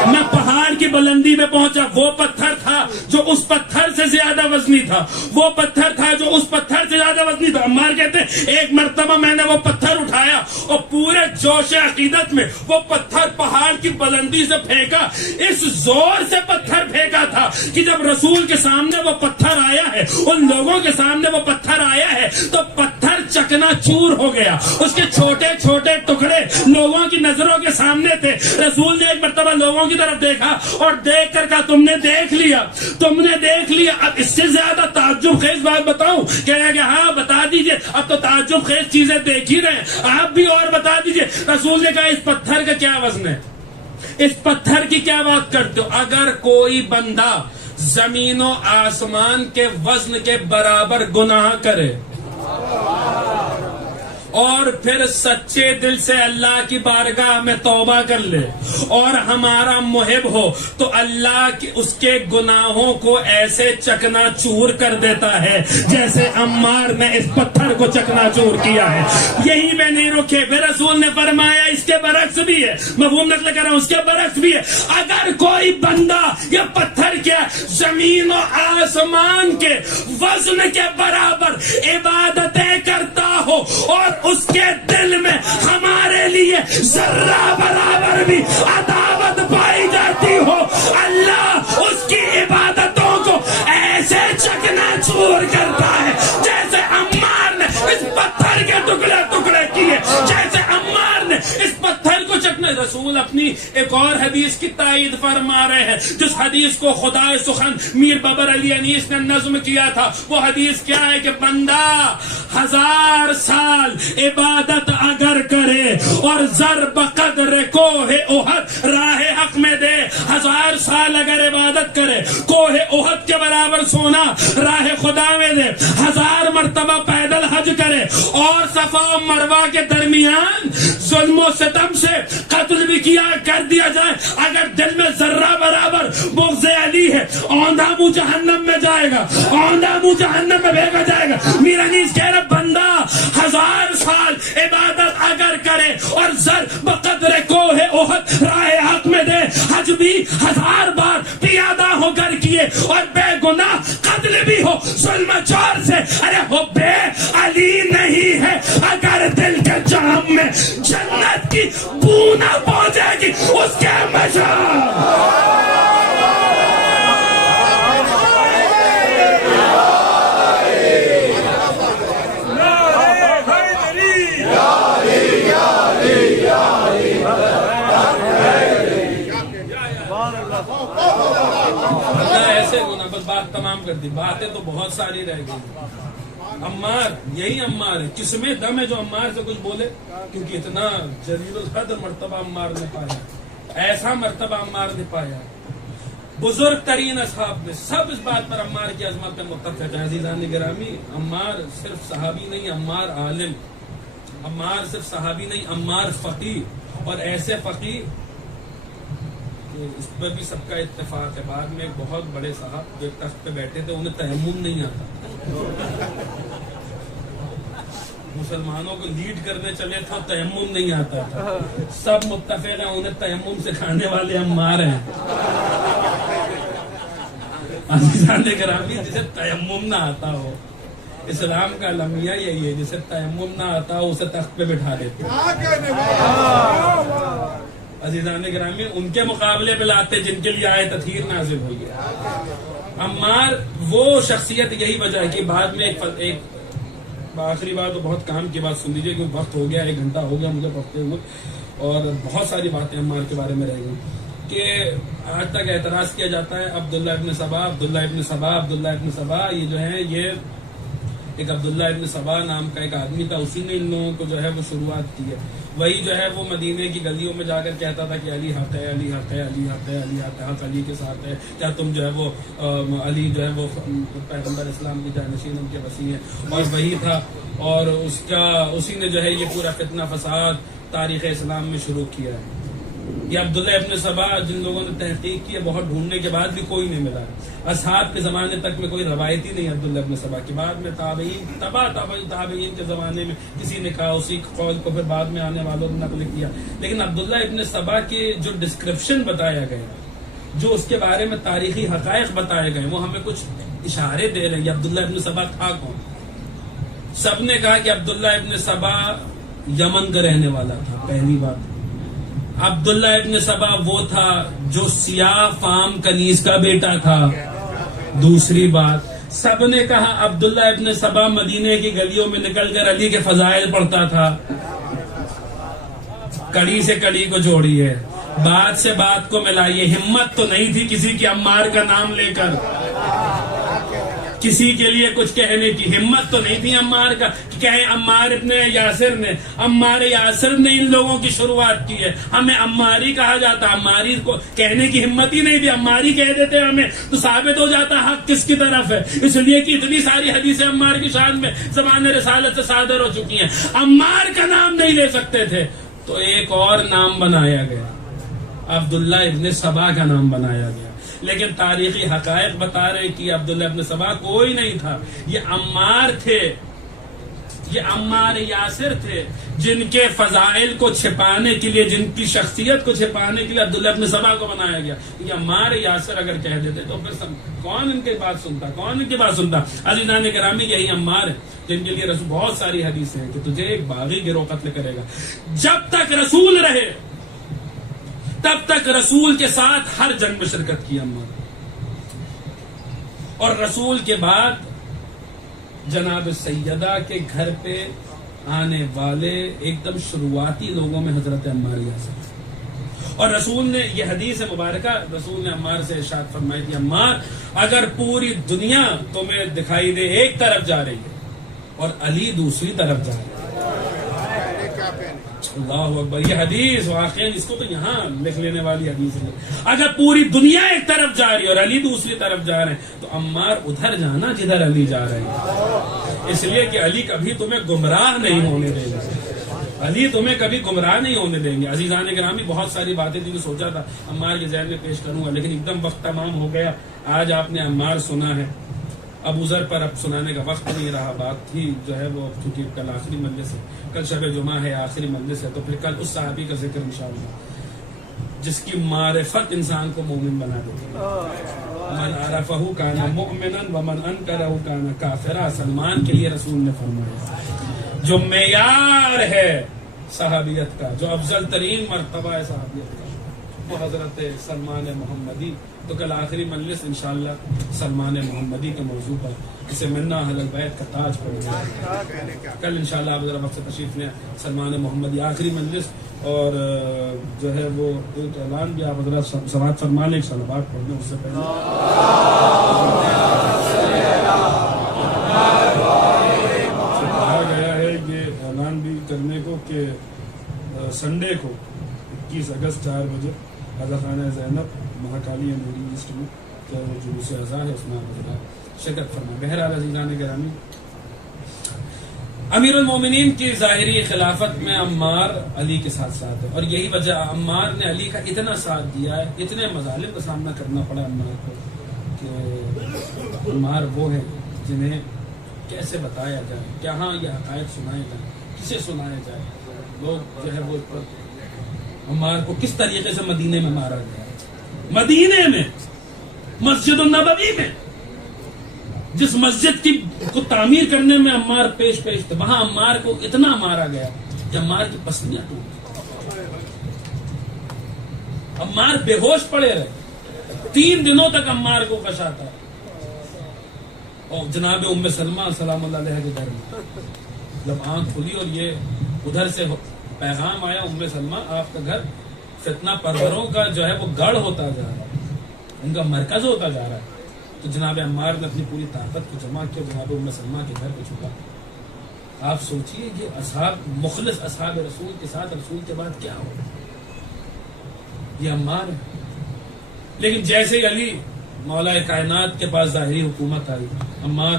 میں پہاڑ کی بلندی میں پہنچا۔ وہ پتھر تھا جو اس پتھر سے زیادہ وزنی تھا، وہ پتھر تھا جو اس پتھر سے زیادہ وزنی تھا۔ عمار کہتے ایک مرتبہ میں نے وہ پتھر اٹھایا اور پورے جوش عقیدت میں وہ پتھر پہاڑ کی بلندی سے پھینکا، اس زور سے پتھر پھینکا تھا کہ جب رسول کے سامنے وہ پتھر آیا ہے، ان لوگوں کے سامنے وہ پتھر آیا ہے تو پتھر چکنا چور ہو گیا، اس کے چھوٹے چھوٹے ٹکڑے لوگوں کی نظروں کے سامنے تھے۔ رسول نے ایک مرتبہ لوگوں کی طرف دیکھا اور دیکھ کر کہا تم نے دیکھ لیا، تم نے دیکھ لیا، اب اس سے زیادہ تعجب خیز بات بتاؤں؟ کہا کہ ہاں بتا دیجئے، اب تو تعجب خیز چیزیں دیکھ ہی رہے ہیں، آپ بھی اور بتا دیجئے۔ رسول نے کہا اس پتھر کا کیا وزن ہے، اس پتھر کی کیا بات کرتے ہو؟ اگر کوئی بندہ زمین و آسمان کے وزن کے برابر گناہ کرے اور پھر سچے دل سے اللہ کی بارگاہ میں توبہ کر لے اور ہمارا محب ہو تو اللہ کی اس کے گناہوں کو ایسے چکنا چور کر دیتا ہے جیسے عمار نے اس پتھر کو چکنا چور کیا ہے۔ یہی میں نہیں رکے، پھر رسول نے فرمایا اس کے برعکس بھی ہے، مفہوم نقل کر رہا ہوں، اس کے برعکس بھی ہے۔ اگر کوئی بندہ یا پتھر کیا زمین و آسمان کے وزن کے برابر عبادتیں کرتا ہو اور اس کے دل میں ہمارے لیے ذرہ برابر بھی عداوت پائی جاتی ہو، اللہ اس کی عبادتوں کو ایسے چکنا چور کرتا ہے جیسے عمار نے اس پتھر کے ٹکڑے ٹکڑے کیے، جیسے عمار نے اس پتھر کو چکنا۔ رسول اپنی ایک اور حدیث کی تائید فرما رہے ہیں، جس حدیث کو خدا سخن میر بابر علی انیس نے نظم کیا تھا۔ وہ حدیث کیا ہے کہ بندہ 1000 سال عبادت اگر کرے اور زر بقدر کوہ احد راہ حق میں دے، 1000 سال اگر عبادت کرے، کوہ احد کے برابر سونا راہ خدا میں دے، 1000 مرتبہ پیدل حج کرے اور صفا و مروہ کے درمیان ظلم و ستم سے قتل بھی کیا کر دیا جائے، اگر دل میں ذرہ برابر بغض علی ہے، اوندھا منہ جہنم میں جائے گا، اوندھا منہ جہنم میں بھیجا جائے گا۔ میر انیس کہہ رہا بندہ 1000 سال عبادت اگر کرے اور زر بقدر کوہ احد راہ حق میں دے، حج بھی 1000 بار پیادہ ہو کر کیے اور بے گناہ قتل بھی ہو ظلم چور سے، ارے ہو بے علی نہیں ہے، اگر دل کے جام میں جنت کی بو نہ پہنچے گی اس کے مشاعر۔ سے گنا. بس بات تمام کر دی, باتیں تو بہت ساری رہ گئی. عمار, یہی عمار ہے. کس میں دم ہے جو عمار سے کچھ بولے؟ کیونکہ اتنا جلیل القدر مرتبہ عمار نے پایا, ایسا مرتبہ عمار نے پایا. بزرگ ترین اصحاب نے سب اس بات پر عمار کی عظمت پہ متفق ہیں. عزیزان گرامی, عمار صرف صحابی نہیں, عمار عالم. عمار صرف صحابی نہیں, عمار فقیہ, اور ایسے فقیہ اس پہ بھی سب کا اتفاق ہے. بعد میں ایک بہت بڑے صاحب جو تخت پہ بیٹھے تھے, انہیں تیمم نہیں آتا. مسلمانوں کو لیڈ کرنے چلے تھے, تیمم نہیں آتا تھا. سب متفق ہیں انہیں تیمم سکھانے والے عمار ہیں. عزیزان گرامی, جسے تیمم نہ آتا ہو, اسلام کا المیہ یہی ہے, جسے تیمم نہ آتا ہو اسے تخت پہ بٹھا دیتے. عزیزان گرامی, ان کے مقابلے پہ لاتے جن کے لیے آئے تطہیر نازل ہوئی ہے. عمار وہ شخصیت, یہی وجہ ہے کہ بعد میں ایک آخری بات, تو بہت کام کی بات سن لیجیے کیونکہ وقت ہو گیا, 1 گھنٹہ ہو گیا مجھے پڑھتے ہوئے, اور بہت ساری باتیں عمار کے بارے میں رہ گئی. کہ آج تک اعتراض کیا جاتا ہے عبداللہ ابن سبا, عبداللہ ابن سبا, عبداللہ ابن سبا. یہ جو ہے, یہ ایک عبداللہ ابن سبا نام کا ایک آدمی تھا, اسی نے ان لوگوں کو جو ہے وہ شروعات کی ہے. وہی جو ہے وہ مدینے کی گلیوں میں جا کر کہتا تھا کہ علی حق ہے, علی حق ہے, علی حق ہے, علی حق ہے, حق علی کے ساتھ ہے. کیا تم جو ہے وہ علی جو ہے وہ پیغمبر اسلام کی جانشین, ان کے وسیع ہیں. اور وہی تھا, اور اسی نے جو ہے یہ پورا فتنہ فساد تاریخ اسلام میں شروع کیا ہے. یہ عبداللہ ابن سبا جن لوگوں نے تحقیق کی ہے, بہت ڈھونڈنے کے بعد بھی کوئی نہیں ملا. اصحاب کے زمانے تک میں کوئی روایتی نہیں عبداللہ ابن سبا کی. بعد میں تابعین کے زمانے میں کسی نے کہا, اسی قول کو پھر بعد میں آنے والوں نے نقل کیا. لیکن عبداللہ ابن سبا کے جو ڈسکرپشن بتایا گیا, جو اس کے بارے میں تاریخی حقائق بتائے گئے, وہ ہمیں کچھ اشارے دے رہے ہیں. عبداللہ ابن سبا تھا کون؟ سب نے کہا کہ عبداللہ ابن سبا یمن کا رہنے والا تھا. پہلی بات, عبداللہ ابن سبا وہ تھا جو سیاہ فام کنیز کا بیٹا تھا. دوسری بات, سب نے کہا عبداللہ ابن سبا مدینے کی گلیوں میں نکل کر علی کے فضائل پڑھتا تھا. کڑی سے کڑی کو جوڑیے, بات سے بات کو ملائیے. ہمت تو نہیں تھی کسی کی عمار کا نام لے کر کسی کے لیے کچھ کہنے کی. ہمت تو نہیں تھی عمار کا کہ کہیں عمار ابن یاسر نے, عمار یاسر نے ان لوگوں کی شروعات کی ہے, ہمیں عماری کہا جاتا. عماری کو کہنے کی ہمت ہی نہیں تھی, عماری کہہ دیتے ہمیں تو ثابت ہو جاتا حق کس کی طرف ہے. اس لیے کہ اتنی ساری حدیثیں عمار کی شان میں زمان رسالت سے صادر ہو چکی ہیں, عمار کا نام نہیں لے سکتے تھے. تو ایک اور نام بنایا گیا, عبداللہ ابن سبا کا نام بنایا گیا. لیکن تاریخی حقائق بتا رہے کہ عبداللہ ابن سبا کوئی نہیں تھا, یہ عمار تھے, یہ عمار یاسر تھے, جن کے فضائل کو چھپانے کے لیے, جن کی شخصیت کو چھپانے کے لیے عبداللہ ابن سبا کو بنایا گیا. یہ عمار یاسر اگر کہہ دیتے تو پھر کون ان کی بات سنتا, کون ان کی بات سنتا. عزیزان گرامی, یہی عمار ہے جن کے لیے رسول بہت ساری حدیثیں ہیں کہ تجھے ایک باغی گروہ قتل کرے گا. جب تک رسول رہے تب تک رسول کے ساتھ ہر جنگ میں شرکت کی عمار, اور رسول کے بعد جناب سیدہ کے گھر پہ آنے والے ایک دم شروعاتی لوگوں میں حضرت عمار یاسر. اور رسول نے یہ حدیث مبارکہ, رسول نے عمار سے ارشاد فرمائی کہ عمار, اگر پوری دنیا تمہیں دکھائی دے ایک طرف جا رہی ہے اور علی دوسری طرف جا رہی ہے, اللہ اکبر, یہ حدیث واقعی اس کو تو یہاں لکھ لینے والی حدیث ہے. اگر پوری دنیا ایک طرف جا رہی ہے اور علی دوسری طرف جا رہے ہیں تو عمار ادھر جانا جدھر علی جا رہے ہیں, اس لیے کہ علی کبھی تمہیں گمراہ نہیں ہونے دیں گے, علی تمہیں کبھی گمراہ نہیں ہونے دیں گے. عزیزان گرامی, بہت ساری باتیں تھی جو سوچا تھا عمار کے ذہن میں پیش کروں گا, لیکن ایک دم وقت تمام ہو گیا. آج آپ نے عمار سنا ہے, ابو ذر پر اب سنانے کا وقت نہیں رہا. بات تھی جو ہے وہ, چونکہ کل آخری مجلس ہے, کل شب جمعہ ہے, آخری مجلس ہے, تو پھر کل اس صحابی کا ذکر انشاءاللہ جس کی معرفت انسان کو مومن بنا دیتی ہے. من عرفہ کان مؤمنا ومن انکرہ کان کافرا. سلمان کے لیے رسول نے فرمایا جو معیار ہے صحابیت کا, جو افضل ترین مرتبہ ہے صحابیت کا, وہ حضرت سلمان محمدی. تو کل آخری مجلس انشاءاللہ سلمان محمدی کے موضوع پر اسے منا اہل البیت کا تاج پڑے گا. کل انشاءاللہ آپ ذرا وقت سے تشریف لیں. سلمان محمدی آخری مجلس اور جو ہے وہ ایک اعلان بھی آپ حضرات سماعت فرما لیں. انشاءاللہ بات پڑھ دیں اس سے پہلے کہا گیا ہے یہ اعلان بھی کرنے کو کہ سنڈے کو 21 اگست 4 بجے رضا خانہ زینب مہاکالی نوری ایسٹ میں وہ جلوس اعزا ہے اس میں آپ حضرات شرکت فرمائیں. بہرحال عزیزان گرامی، امیر المومنین کی ظاہری خلافت میں عمار علی کے ساتھ ساتھ ہے، اور یہی وجہ عمار نے علی کا اتنا ساتھ دیا ہے، اتنے مظالم کا سامنا کرنا پڑا عمار کو کہ عمار وہ ہے جنہیں کیسے بتایا جائے، کہاں یہ حقائق سنائے جائیں، کسے سنایا جائے. لوگ جو ہے وہ عمار کو کس طریقے سے مدینے میں مارا گیا، مدینے میں مسجد النبوی میں جس مسجد کی کو تعمیر کرنے میں عمار پیش تھے، وہاں عمار کو اتنا مارا گیا کہ عمار کی پسلیاں ٹوٹ گئی. عمار بے ہوش پڑے رہے 3 دنوں تک عمار کو کشا تھا. اور جناب ام سلمہ سلام اللہ علیہ کے گھر میں جب آنکھ کھلی اور یہ ادھر سے پیغام آیا ام سلمہ آپ کا گھر فتنہ پروروں کا جو ہے وہ گڑھ ہوتا جا رہا ہے، ان کا مرکز ہوتا جا رہا ہے. تو جناب عمار نے اپنی پوری طاقت کو جمع کیا، جناب ام سلمہ کے گھر پہ چھپا. آپ سوچئے یہ اصحاب مخلص اصحاب رسول کے ساتھ رسول کے بعد کیا ہو. یہ عمار ہے. لیکن جیسے ہی علی مولا کائنات کے پاس ظاہری حکومت آئی، عمار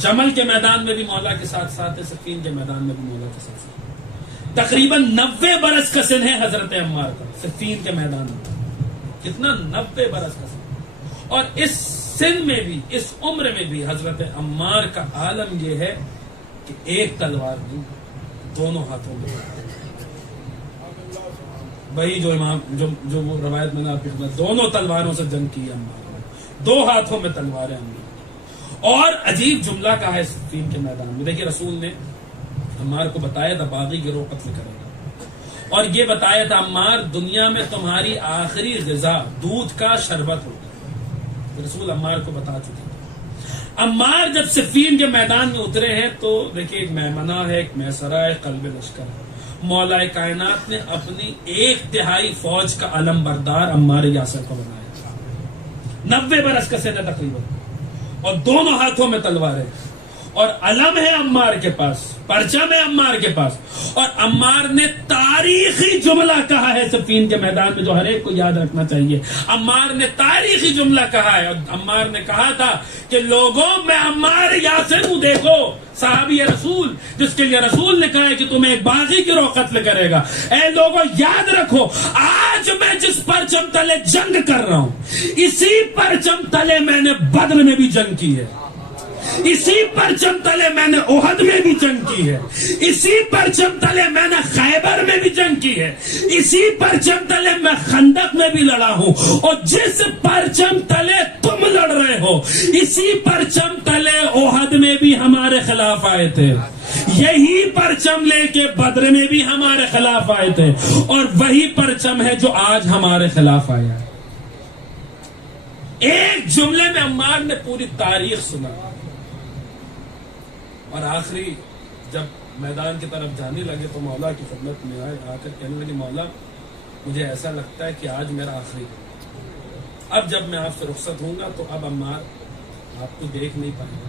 جمل کے میدان میں بھی مولا کے ساتھ ساتھ ہے، صفین کے میدان میں بھی مولا کے ساتھ ساتھ. تقریباً 90 برس کا سن ہے حضرت عمار کا صفین کے میدان میں. کتنا؟ 90 برس کا سن. اور اس سن میں بھی، اس عمر میں بھی حضرت عمار کا عالم یہ ہے کہ ایک تلوار نہیں، دونوں ہاتھوں میں. وہی جو امام جو وہ روایت میں نے آپ کی خدمت، دونوں تلواروں سے جنگ کی عمار نے، 2 ہاتھوں میں تلواریں عمار. اور عجیب جملہ کہا ہے صفین کے میدان میں. دیکھیے رسول نے عمار کو بتایا تھا باغی گروہ قتل کرے گا، اور یہ بتایا تھا عمار دنیا میں تمہاری آخری غذا دودھ کا شربت ہوگا. رسول عمار کو بتا چکے تھے. عمار جب صفین کے میدان میں اترے ہیں تو دیکھیے ایک میمنہ ہے، ایک میسرہ ہے، قلب لشکر ہے. مولا کائنات نے اپنی 1/3 فوج کا علم بردار عمار یاسر کو بنایا. 90 برس کا سن ہے تقریباً، اور دونوں ہاتھوں میں تلواریں، اور علم ہے عمار کے پاس، پرچم ہے عمار کے پاس. اور عمار نے تاریخی جملہ کہا ہے صفین کے میدان میں جو ہر ایک کو یاد رکھنا چاہیے. عمار نے تاریخی جملہ کہا ہے، اور عمار نے کہا تھا کہ لوگوں میں عمار یاسر ہوں، دیکھو صحابی رسول جس کے لیے رسول نے کہا ہے کہ تمہیں ایک باغی گروہ قتل کرے گا. اے لوگوں یاد رکھو آج میں جس پرچم تلے جنگ کر رہا ہوں، اسی پرچم تلے میں نے بدر میں بھی جنگ کی ہے، اسی پرچم تلے میں نے احد میں بھی جنگ کی ہے، اسی پرچم تلے میں نے خیبر میں بھی جنگ کی ہے، اسی پرچم تلے میں خندق میں بھی لڑا ہوں. اور جس پرچم تلے تم لڑ رہے ہو اسی پرچم تلے احد میں بھی ہمارے خلاف آئے تھے، یہی پرچم لے کے بدر میں بھی ہمارے خلاف آئے تھے، اور وہی پرچم ہے جو آج ہمارے خلاف آیا ہے. ایک جملے میں عمار نے پوری تاریخ سنا. اور آخری جب میدان کی طرف جانے لگے تو مولا کی خدمت میں آئے، آ کر کہنے لگے مولا مجھے ایسا لگتا ہے کہ آج میرا آخری، اب جب میں آپ سے رخصت ہوں گا تو اب عمار آپ کو دیکھ نہیں پائے گا.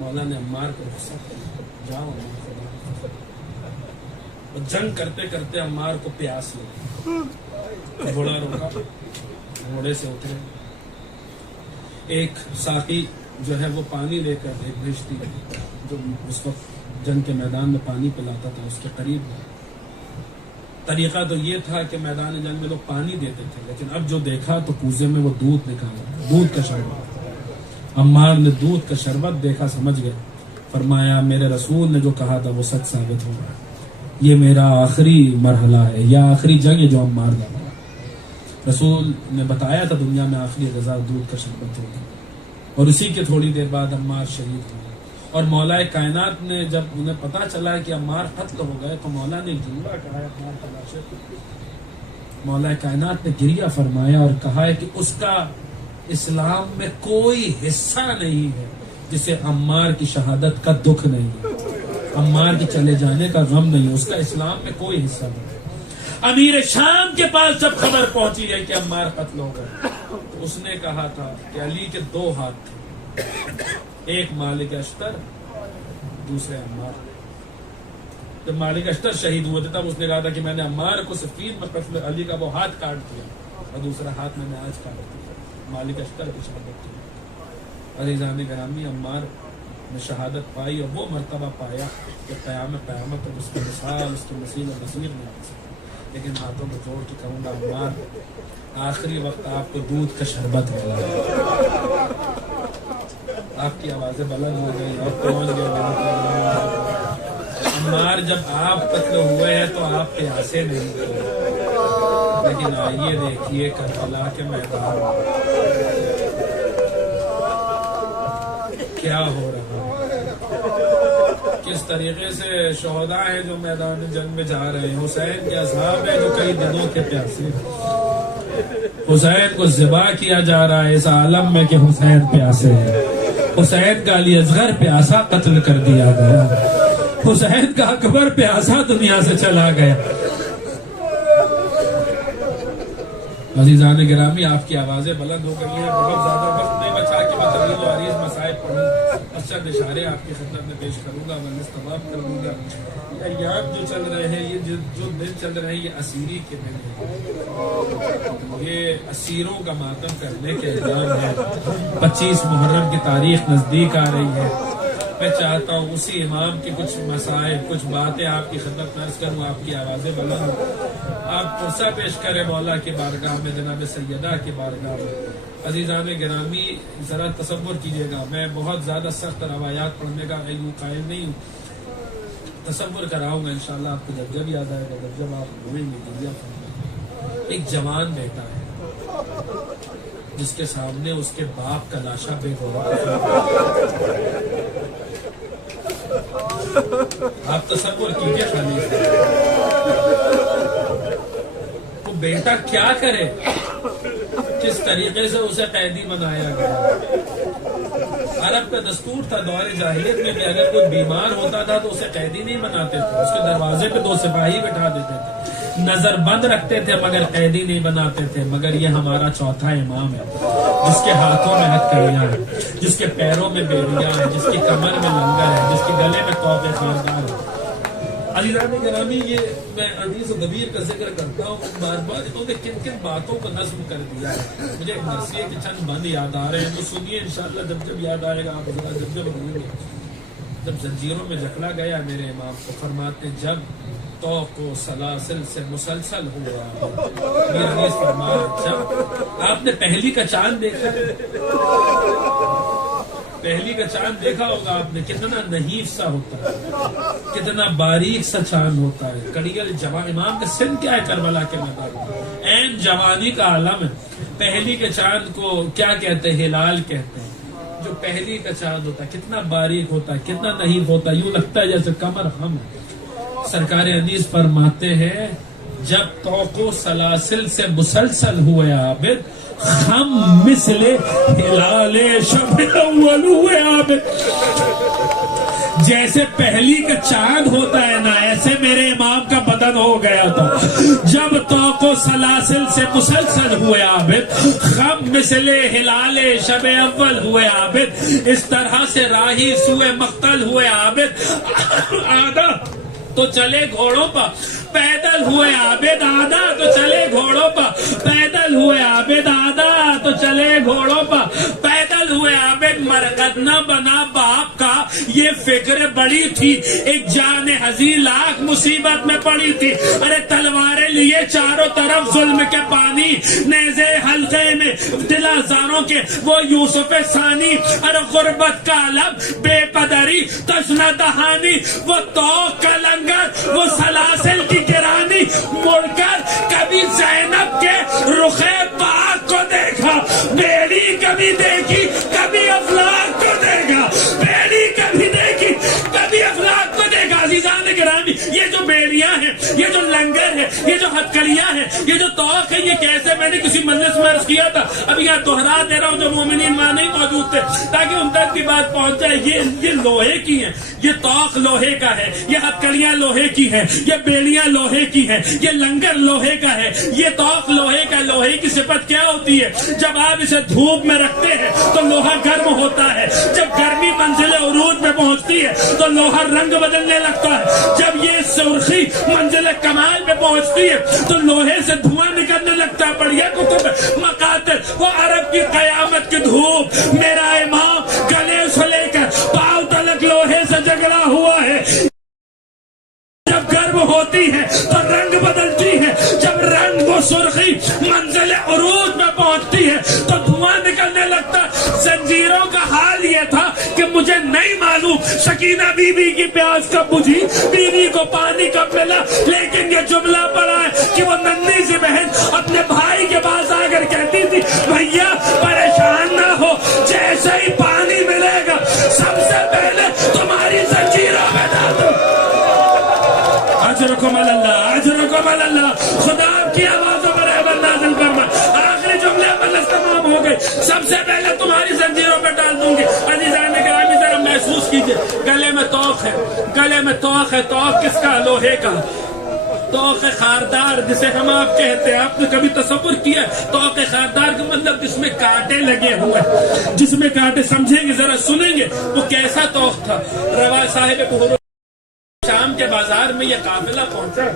مولا نے عمار کو رخصت کیا، جاؤ عمار خدا. اور جنگ کرتے کرتے عمار کو پیاس لگی، گھوڑا روکا، گھوڑے سے اترے. ایک ساقی جو ہے وہ پانی لے کر ایک بھیجتی ہے جو اس وقت جنگ کے میدان میں پانی پلاتا تھا اس کے قریب. طریقہ تو یہ تھا کہ میدان جنگ میں لوگ پانی دیتے تھے، لیکن اب جو دیکھا تو کوزے میں وہ دودھ نکالا، دودھ کا شربت. عمار نے دودھ کا شربت دیکھا، سمجھ گئے. فرمایا میرے رسول نے جو کہا تھا وہ سچ ثابت ہوگا، یہ میرا آخری مرحلہ ہے، یا آخری جنگ ہے جو عمار لڑا. رسول نے بتایا تھا دنیا میں آخری غذا دودھ کا شربت ہوگی، اور اسی کے تھوڑی دیر بعد عمار شہید ہوئے. اور مولا کائنات نے جب انہیں پتا چلا کہ عمار قتل ہو گئے تو مولا نے جملہ کہا ہے اپنا تلاشے کو، مولا کائنات نے گریہ فرمایا اور کہا ہے کہ اس کا اسلام میں کوئی حصہ نہیں ہے جسے عمار کی شہادت کا دکھ نہیں ہے، عمار کے چلے جانے کا غم نہیں ہے، اس کا اسلام میں کوئی حصہ نہیں ہے۔ امیر شام کے پاس جب خبر پہنچی ہے کہ عمار قتل ہو گئے تو اس نے کہا تھا کہ علی کے دو ہاتھ تھے، ایک مالک اشتر، دوسرے عمار۔ جب مالک اشتر شہید ہوئے تھے تب اس نے کہا تھا کہ میں نے عمار کو صفین میں قتل علی کا وہ ہاتھ کاٹ دیا اور دوسرا ہاتھ میں نے آج کاٹ دیا، مالک اشتر کی شہادت کی۔ عزیزان گرامی، عمار نے شہادت پائی اور وہ مرتبہ پایا کہ قیامت تک اس کی مثال، اس کی نسیل و نصیر نہیں آ سکتی۔ لیکن ہاتھوں کو جوڑ کے کہوں گا عمار، آخری وقت آپ کو دودھ کا شربت ملا، آپ کی آوازیں بلند ہو گئی اور پہنچ گئے۔ عمار جب آپ قتل ہوئے ہیں تو آپ پیاسے نہیں تھے، لیکن آئیے دیکھیے کربلا کے میدان کیا ہو رہا ہے، کس طریقے سے شہداء ہیں جو میدان جنگ میں جا رہے ہیں، حسین کے اصحاب ہیں جو کئی دنوں کے پیاسے، حسین کو ذبح کیا جا رہا ہے اس عالم میں کہ حسین پیاسے ہیں، حسین کا علی اصغر پیاسا قتل کر دیا گیا، حسین کا اکبر پیاسا دنیا سے چلا گیا۔ عزیزان گرامی، آپ کی آوازیں بلند ہو گئی ہیں، بہت زیادہ وقت نہیں بچا کہ میں طویل و عریض مسائل پڑھوں، چند اشارے آپ کی خدمت میں پیش کروں گا، میں تمام کر دوں گا۔ یہ ایام جو چل رہے ہیں، یہ جو دن چل رہے ہیں، یہ اسیری کے دن ہیں، یہ اسیروں کا ماتم کرنے کے ایام ہے۔ 25 محرم کی تاریخ نزدیک آ رہی ہے، میں چاہتا ہوں اسی امام کی کچھ مسائل، کچھ باتیں آپ کی خدمت میں عرض کروں، آپ کی آوازیں بلند ہوں، آپ پرسہ پیش کریں مولا کی بارگاہ میں، جناب سیدہ کی بارگاہ میں۔ عزیزان گرامی، ذرا تصور کیجئے گا، میں بہت زیادہ سخت روایات پڑھنے کا یوں قائل نہیں ہوں، تصور کراؤں گا انشاءاللہ آپ کو جب یاد آئے گا، جب آپ ہوئیں گے۔ ایک جوان بیٹا ہے جس کے سامنے اس کے باپ کا لاشا بے گورا، آپ تصور کیجئے خالی وہ بیٹا کیا کرے، کس طریقے سے اسے قیدی بنایا گیا۔ عرب کا دستور تھا دور جاہلیت میں کہ اگر کوئی بیمار ہوتا تھا تو اسے قیدی نہیں بناتے تھے، اس کے دروازے پہ 2 سپاہی بٹھا دیتے تھے، نظر بند رکھتے تھے مگر قیدی نہیں بناتے تھے۔ مگر یہ ہمارا چوتھا امام ہے جس کے ہاتھوں میں ہتھکڑیاں ہیں، جس کے پیروں میں بیڑیاں ہیں، جس کی کمر میں لنگر ہے، جس کے گلے میں توپ خاندان ہے۔ عزیزان گرامی، یہ میں حدیث و دبیر کا ذکر کرتا ہوں بار بار، انہوں نے کن کن باتوں کو نظم کر دیا ہے۔ مجھے مرثیے کے چند بند یاد آ رہے ہیں، تو سنیے انشاءاللہ، جب یاد آئے گا آپ جب ہوئیں گے۔ جب زنجیروں میں جکڑا گیا میرے امام کو، فرماتے جب توق و سلاسل سے مسلسل ہوا، یہ حدیث فرمایا جب آپ نے پہلی کا چاند دیکھا، پہلی کا چاند دیکھا ہوگا آپ نے، کتنا نحیف سا ہوتا ہے، کتنا باریک سا چاند ہوتا ہے، کڑیل جوان۔ امام کا سن کیا ہے کربلا کے میدان، عین جوانی کا عالم ہے۔ پہلی کے چاند کو کیا کہتے ہیں؟ ہلال کہتے ہیں۔ جو پہلی کا چاند ہوتا ہے کتنا باریک ہوتا ہے، کتنا نحیف ہوتا ہے، یوں لگتا ہے جیسے کمر خم ہے۔ سرکار حدیث فرماتے ہیں جب توق و سلاسل سے مسلسل ہوئے عابد، خم مثل ہلال شب الاول ہوئے عابد۔ جیسے پہلی کا چاند ہوتا ہے نا، ایسے میرے امام کا بدن ہو گیا تھا جب توق و سلاسل سے مسلسل ہوئے عابد، خم مثل ہلال شب اول ہوئے عابد۔ اس طرح سے راہی سوئے مقتل ہوئے عابد، آدھا تو چلے گھوڑوں پر، پیدل ہوئے عابد، آدھا تو چلے گھوڑوں پر، پیدل ہوئے عابد، آدھا تو چلے گھوڑوں پر، پیدل ہوئے عابد۔ مرکز نہ بنا باپ کا یہ فکر بڑی تھی، ایک جان ہزی لاکھ مصیبت میں پڑی تھی۔ ارے تلواریں لیے چاروں طرف ظلم کے پانی، نیزے حلقے میں دل ہزاروں کے وہ یوسف ثانی۔ ارے غربت کا علم، بے قدری، تشنہ دہانی، وہ توق کا لنگر، وہ سلاسل کی گرانی۔ مڑ کر کبھی زینب کے رخ پاک کو دیکھا، بیڑی کبھی دیکھی، کبھی افلاک کو دیکھا، بیڑی کبھی دیکھی، گرامی یہ جو بیڑیاں ہیں، یہ جو لنگر ہے، یہ جو ہتکڑیاں ہیں، یہ جو توق ہے، یہ کیسے، میں نے کسی مجلس میں عرض کیا تھا، اب یہاں دوہرا دے رہا ہوں جو مومنین وہاں نہیں موجود تھے تاکہ ان تک کی بات پہنچ جائے. یہ لوہے کی ہیں، یہ توق لوہے کا ہے، یہ ہتکڑیاں لوہے کی ہیں، یہ بیڑیاں لوہے کی ہیں، یہ لنگر لوہے کا ہے، یہ توق لوہے کا. لوہے کی صفت کیا ہوتی ہے؟ جب آپ اسے دھوپ میں رکھتے ہیں تو لوہا گرم ہوتا ہے، جب گرمی منزل عروج میں پہنچتی ہے تو لوہا رنگ بدلنے لگتا ہے، جب یہ سرخی منزل کمال پہ پہنچتی ہے تو لوہے سے دھواں نکلنے لگتا ہے. بڑھیا کتب مقاتل، وہ عرب کی قیامت کی دھوپ، میرا امام گلے سے لے کر پاؤں تلک لوہے سے جگڑا ہوا ہے. جب گرم ہوتی ہے تو رنگ بدلتی ہے، جب رنگ وہ سرخی منزل عروج میں پہنچتی ہے تو دھواں نکلنے لگتا. زنجیروں کا حال یہ تھا کہ مجھے نہیں معلوم سکینہ بی بی کی پیاس کب بجھی، بیوی کو پانی کب ملا، لیکن یہ جملہ پڑا ہے کہ وہ ننھی سی بہن اپنے بھائی کے پاس آ کر کہتی تھی بھیا پریشان نہ ہو، جیسے ہی پانی ملے گا سب سے پہلے تمہاری زنجیروں میں ڈال دو. اجرکم اللہ، اجرکم اللہ. خدا آپ کی آوازوں پر رحمت نازل فرما. آخری جملے مجلس تمام ہو گئی، سب سے پہلے تمہاری زنجیروں پہ ڈال دوں گی. عزیزان گرامی ذرا محسوس کیجئے، گلے میں توق ہے، گلے میں توق ہے. توق کس کا؟ لوہے کا. توق خاردار جسے ہم آپ کہتے ہیں، آپ نے کبھی تصور کیا توق خاردار کا مطلب جس میں کانٹے لگے ہوئے، جس میں کانٹے، سمجھیں گے ذرا سنیں گے وہ کیسا توق تھا. روا صاحب بہر شام کے بازار میں یہ قافلہ پہنچا.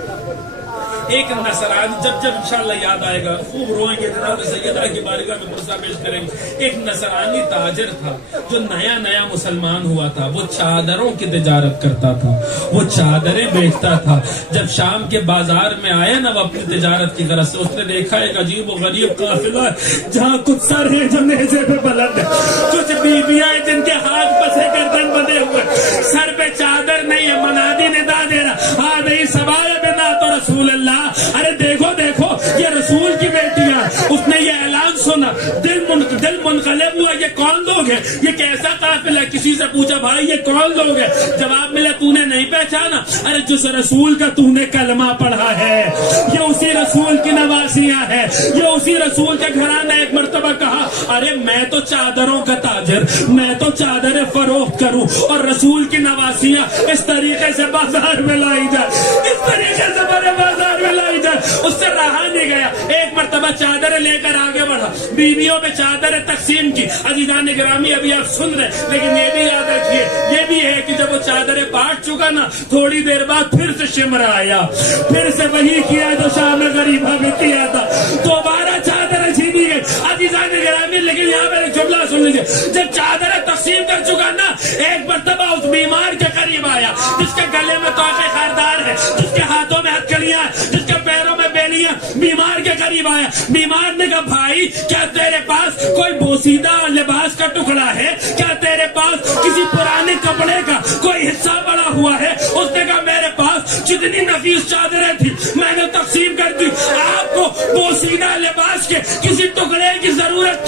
ایک نصرانی، جب انشاءاللہ یاد آئے گا خوب روئیں گے، جناب سیدہ کی بارگاہ میں پرسہ پیش کریں گے. ایک نصرانی تاجر تھا جو نیا مسلمان ہوا تھا. وہ چادروں کی تجارت کرتا تھا، وہ چادریں بیچتا تھا. جب شام کے بازار میں آیا نا وہ اپنی تجارت کی طرف سے، اس نے دیکھا ایک عجیب و غریب قافلہ ہے جہاں کچھ سر ہے جو نیزے پہ بلند ہے، کچھ بیویاں ہیں جن کے ہاتھ پسے گردن بندھے ہوئے، سر پہ چادر نہیں ہے. منادی ندا دے رہا ہاں نہیں سوائے بنا تو رسول اللہ. ارے دیکھو دیکھو یہ رسول کی بیٹیاں. اس نے یہ اعلان سنا، دل منقلب ہوا. یہ کون لوگ ہیں؟ یہ کیسا قافلہ؟ کسی سے پوچھا بھائی یہ کون لوگ ہیں؟ جواب ملا تو نے نہیں پہچانا؟ ارے جس رسول کا تو نے کلمہ پڑھا ہے یہ اسی رسول کی نواسیاں ہیں، یہ اسی رسول کے گھرانے. ایک مرتبہ کہا ارے میں تو چادروں کا تاجر، میں تو چادریں فروخت کروں اور رسول کی نواسیاں اس طریقے سے بازار میں لائی جائے، اس طریقے سے بڑے بازار میں لائی جائے. اس سے رہا نہیں گیا. ایک مرتبہ چادریں لے کر آگے بڑھا، بیویوں میں چادریں تقسیم کی. عزیزان گرامی ابھی آپ سن رہے لیکن یہ بھی یاد رکھیے، یہ بھی ہے کہ جب وہ چادریں بانٹ چکا نا تھوڑی دیر بعد پھر سے شمر آیا، پھر سے وہی کیا جو شام غریبہ میں کیا تھا. دوبارہ چادریں چھینی گئی. عزیزان گرامی لیکن یہاں پر ایک جملہ سن لیجیے، جب چادریں تقسیم کر چکا نا ایک مرتبہ اس بیمار کے قریب آیا جس کے گلے میں توق خاردار ہے، جس کے ہاتھوں میں ہتکڑیاں، جس کے پیروں میں بیڑیاں. بیمار کے قریب آیا. بیمار نے کہا بھائی کیا تیرے پاس کوئی بوسیدہ لباس کا ٹکڑا ہے؟ کیا تیرے پاس کسی پرانے کپڑے کا کوئی حصہ پڑا ہوا ہے؟ اس نے کہا میرے پاس جتنی نفیس چادریں تھی میں نے تقسیم کر دی. آپ کو بوسیدہ لباس کے کسی ٹکڑے کی ضرورت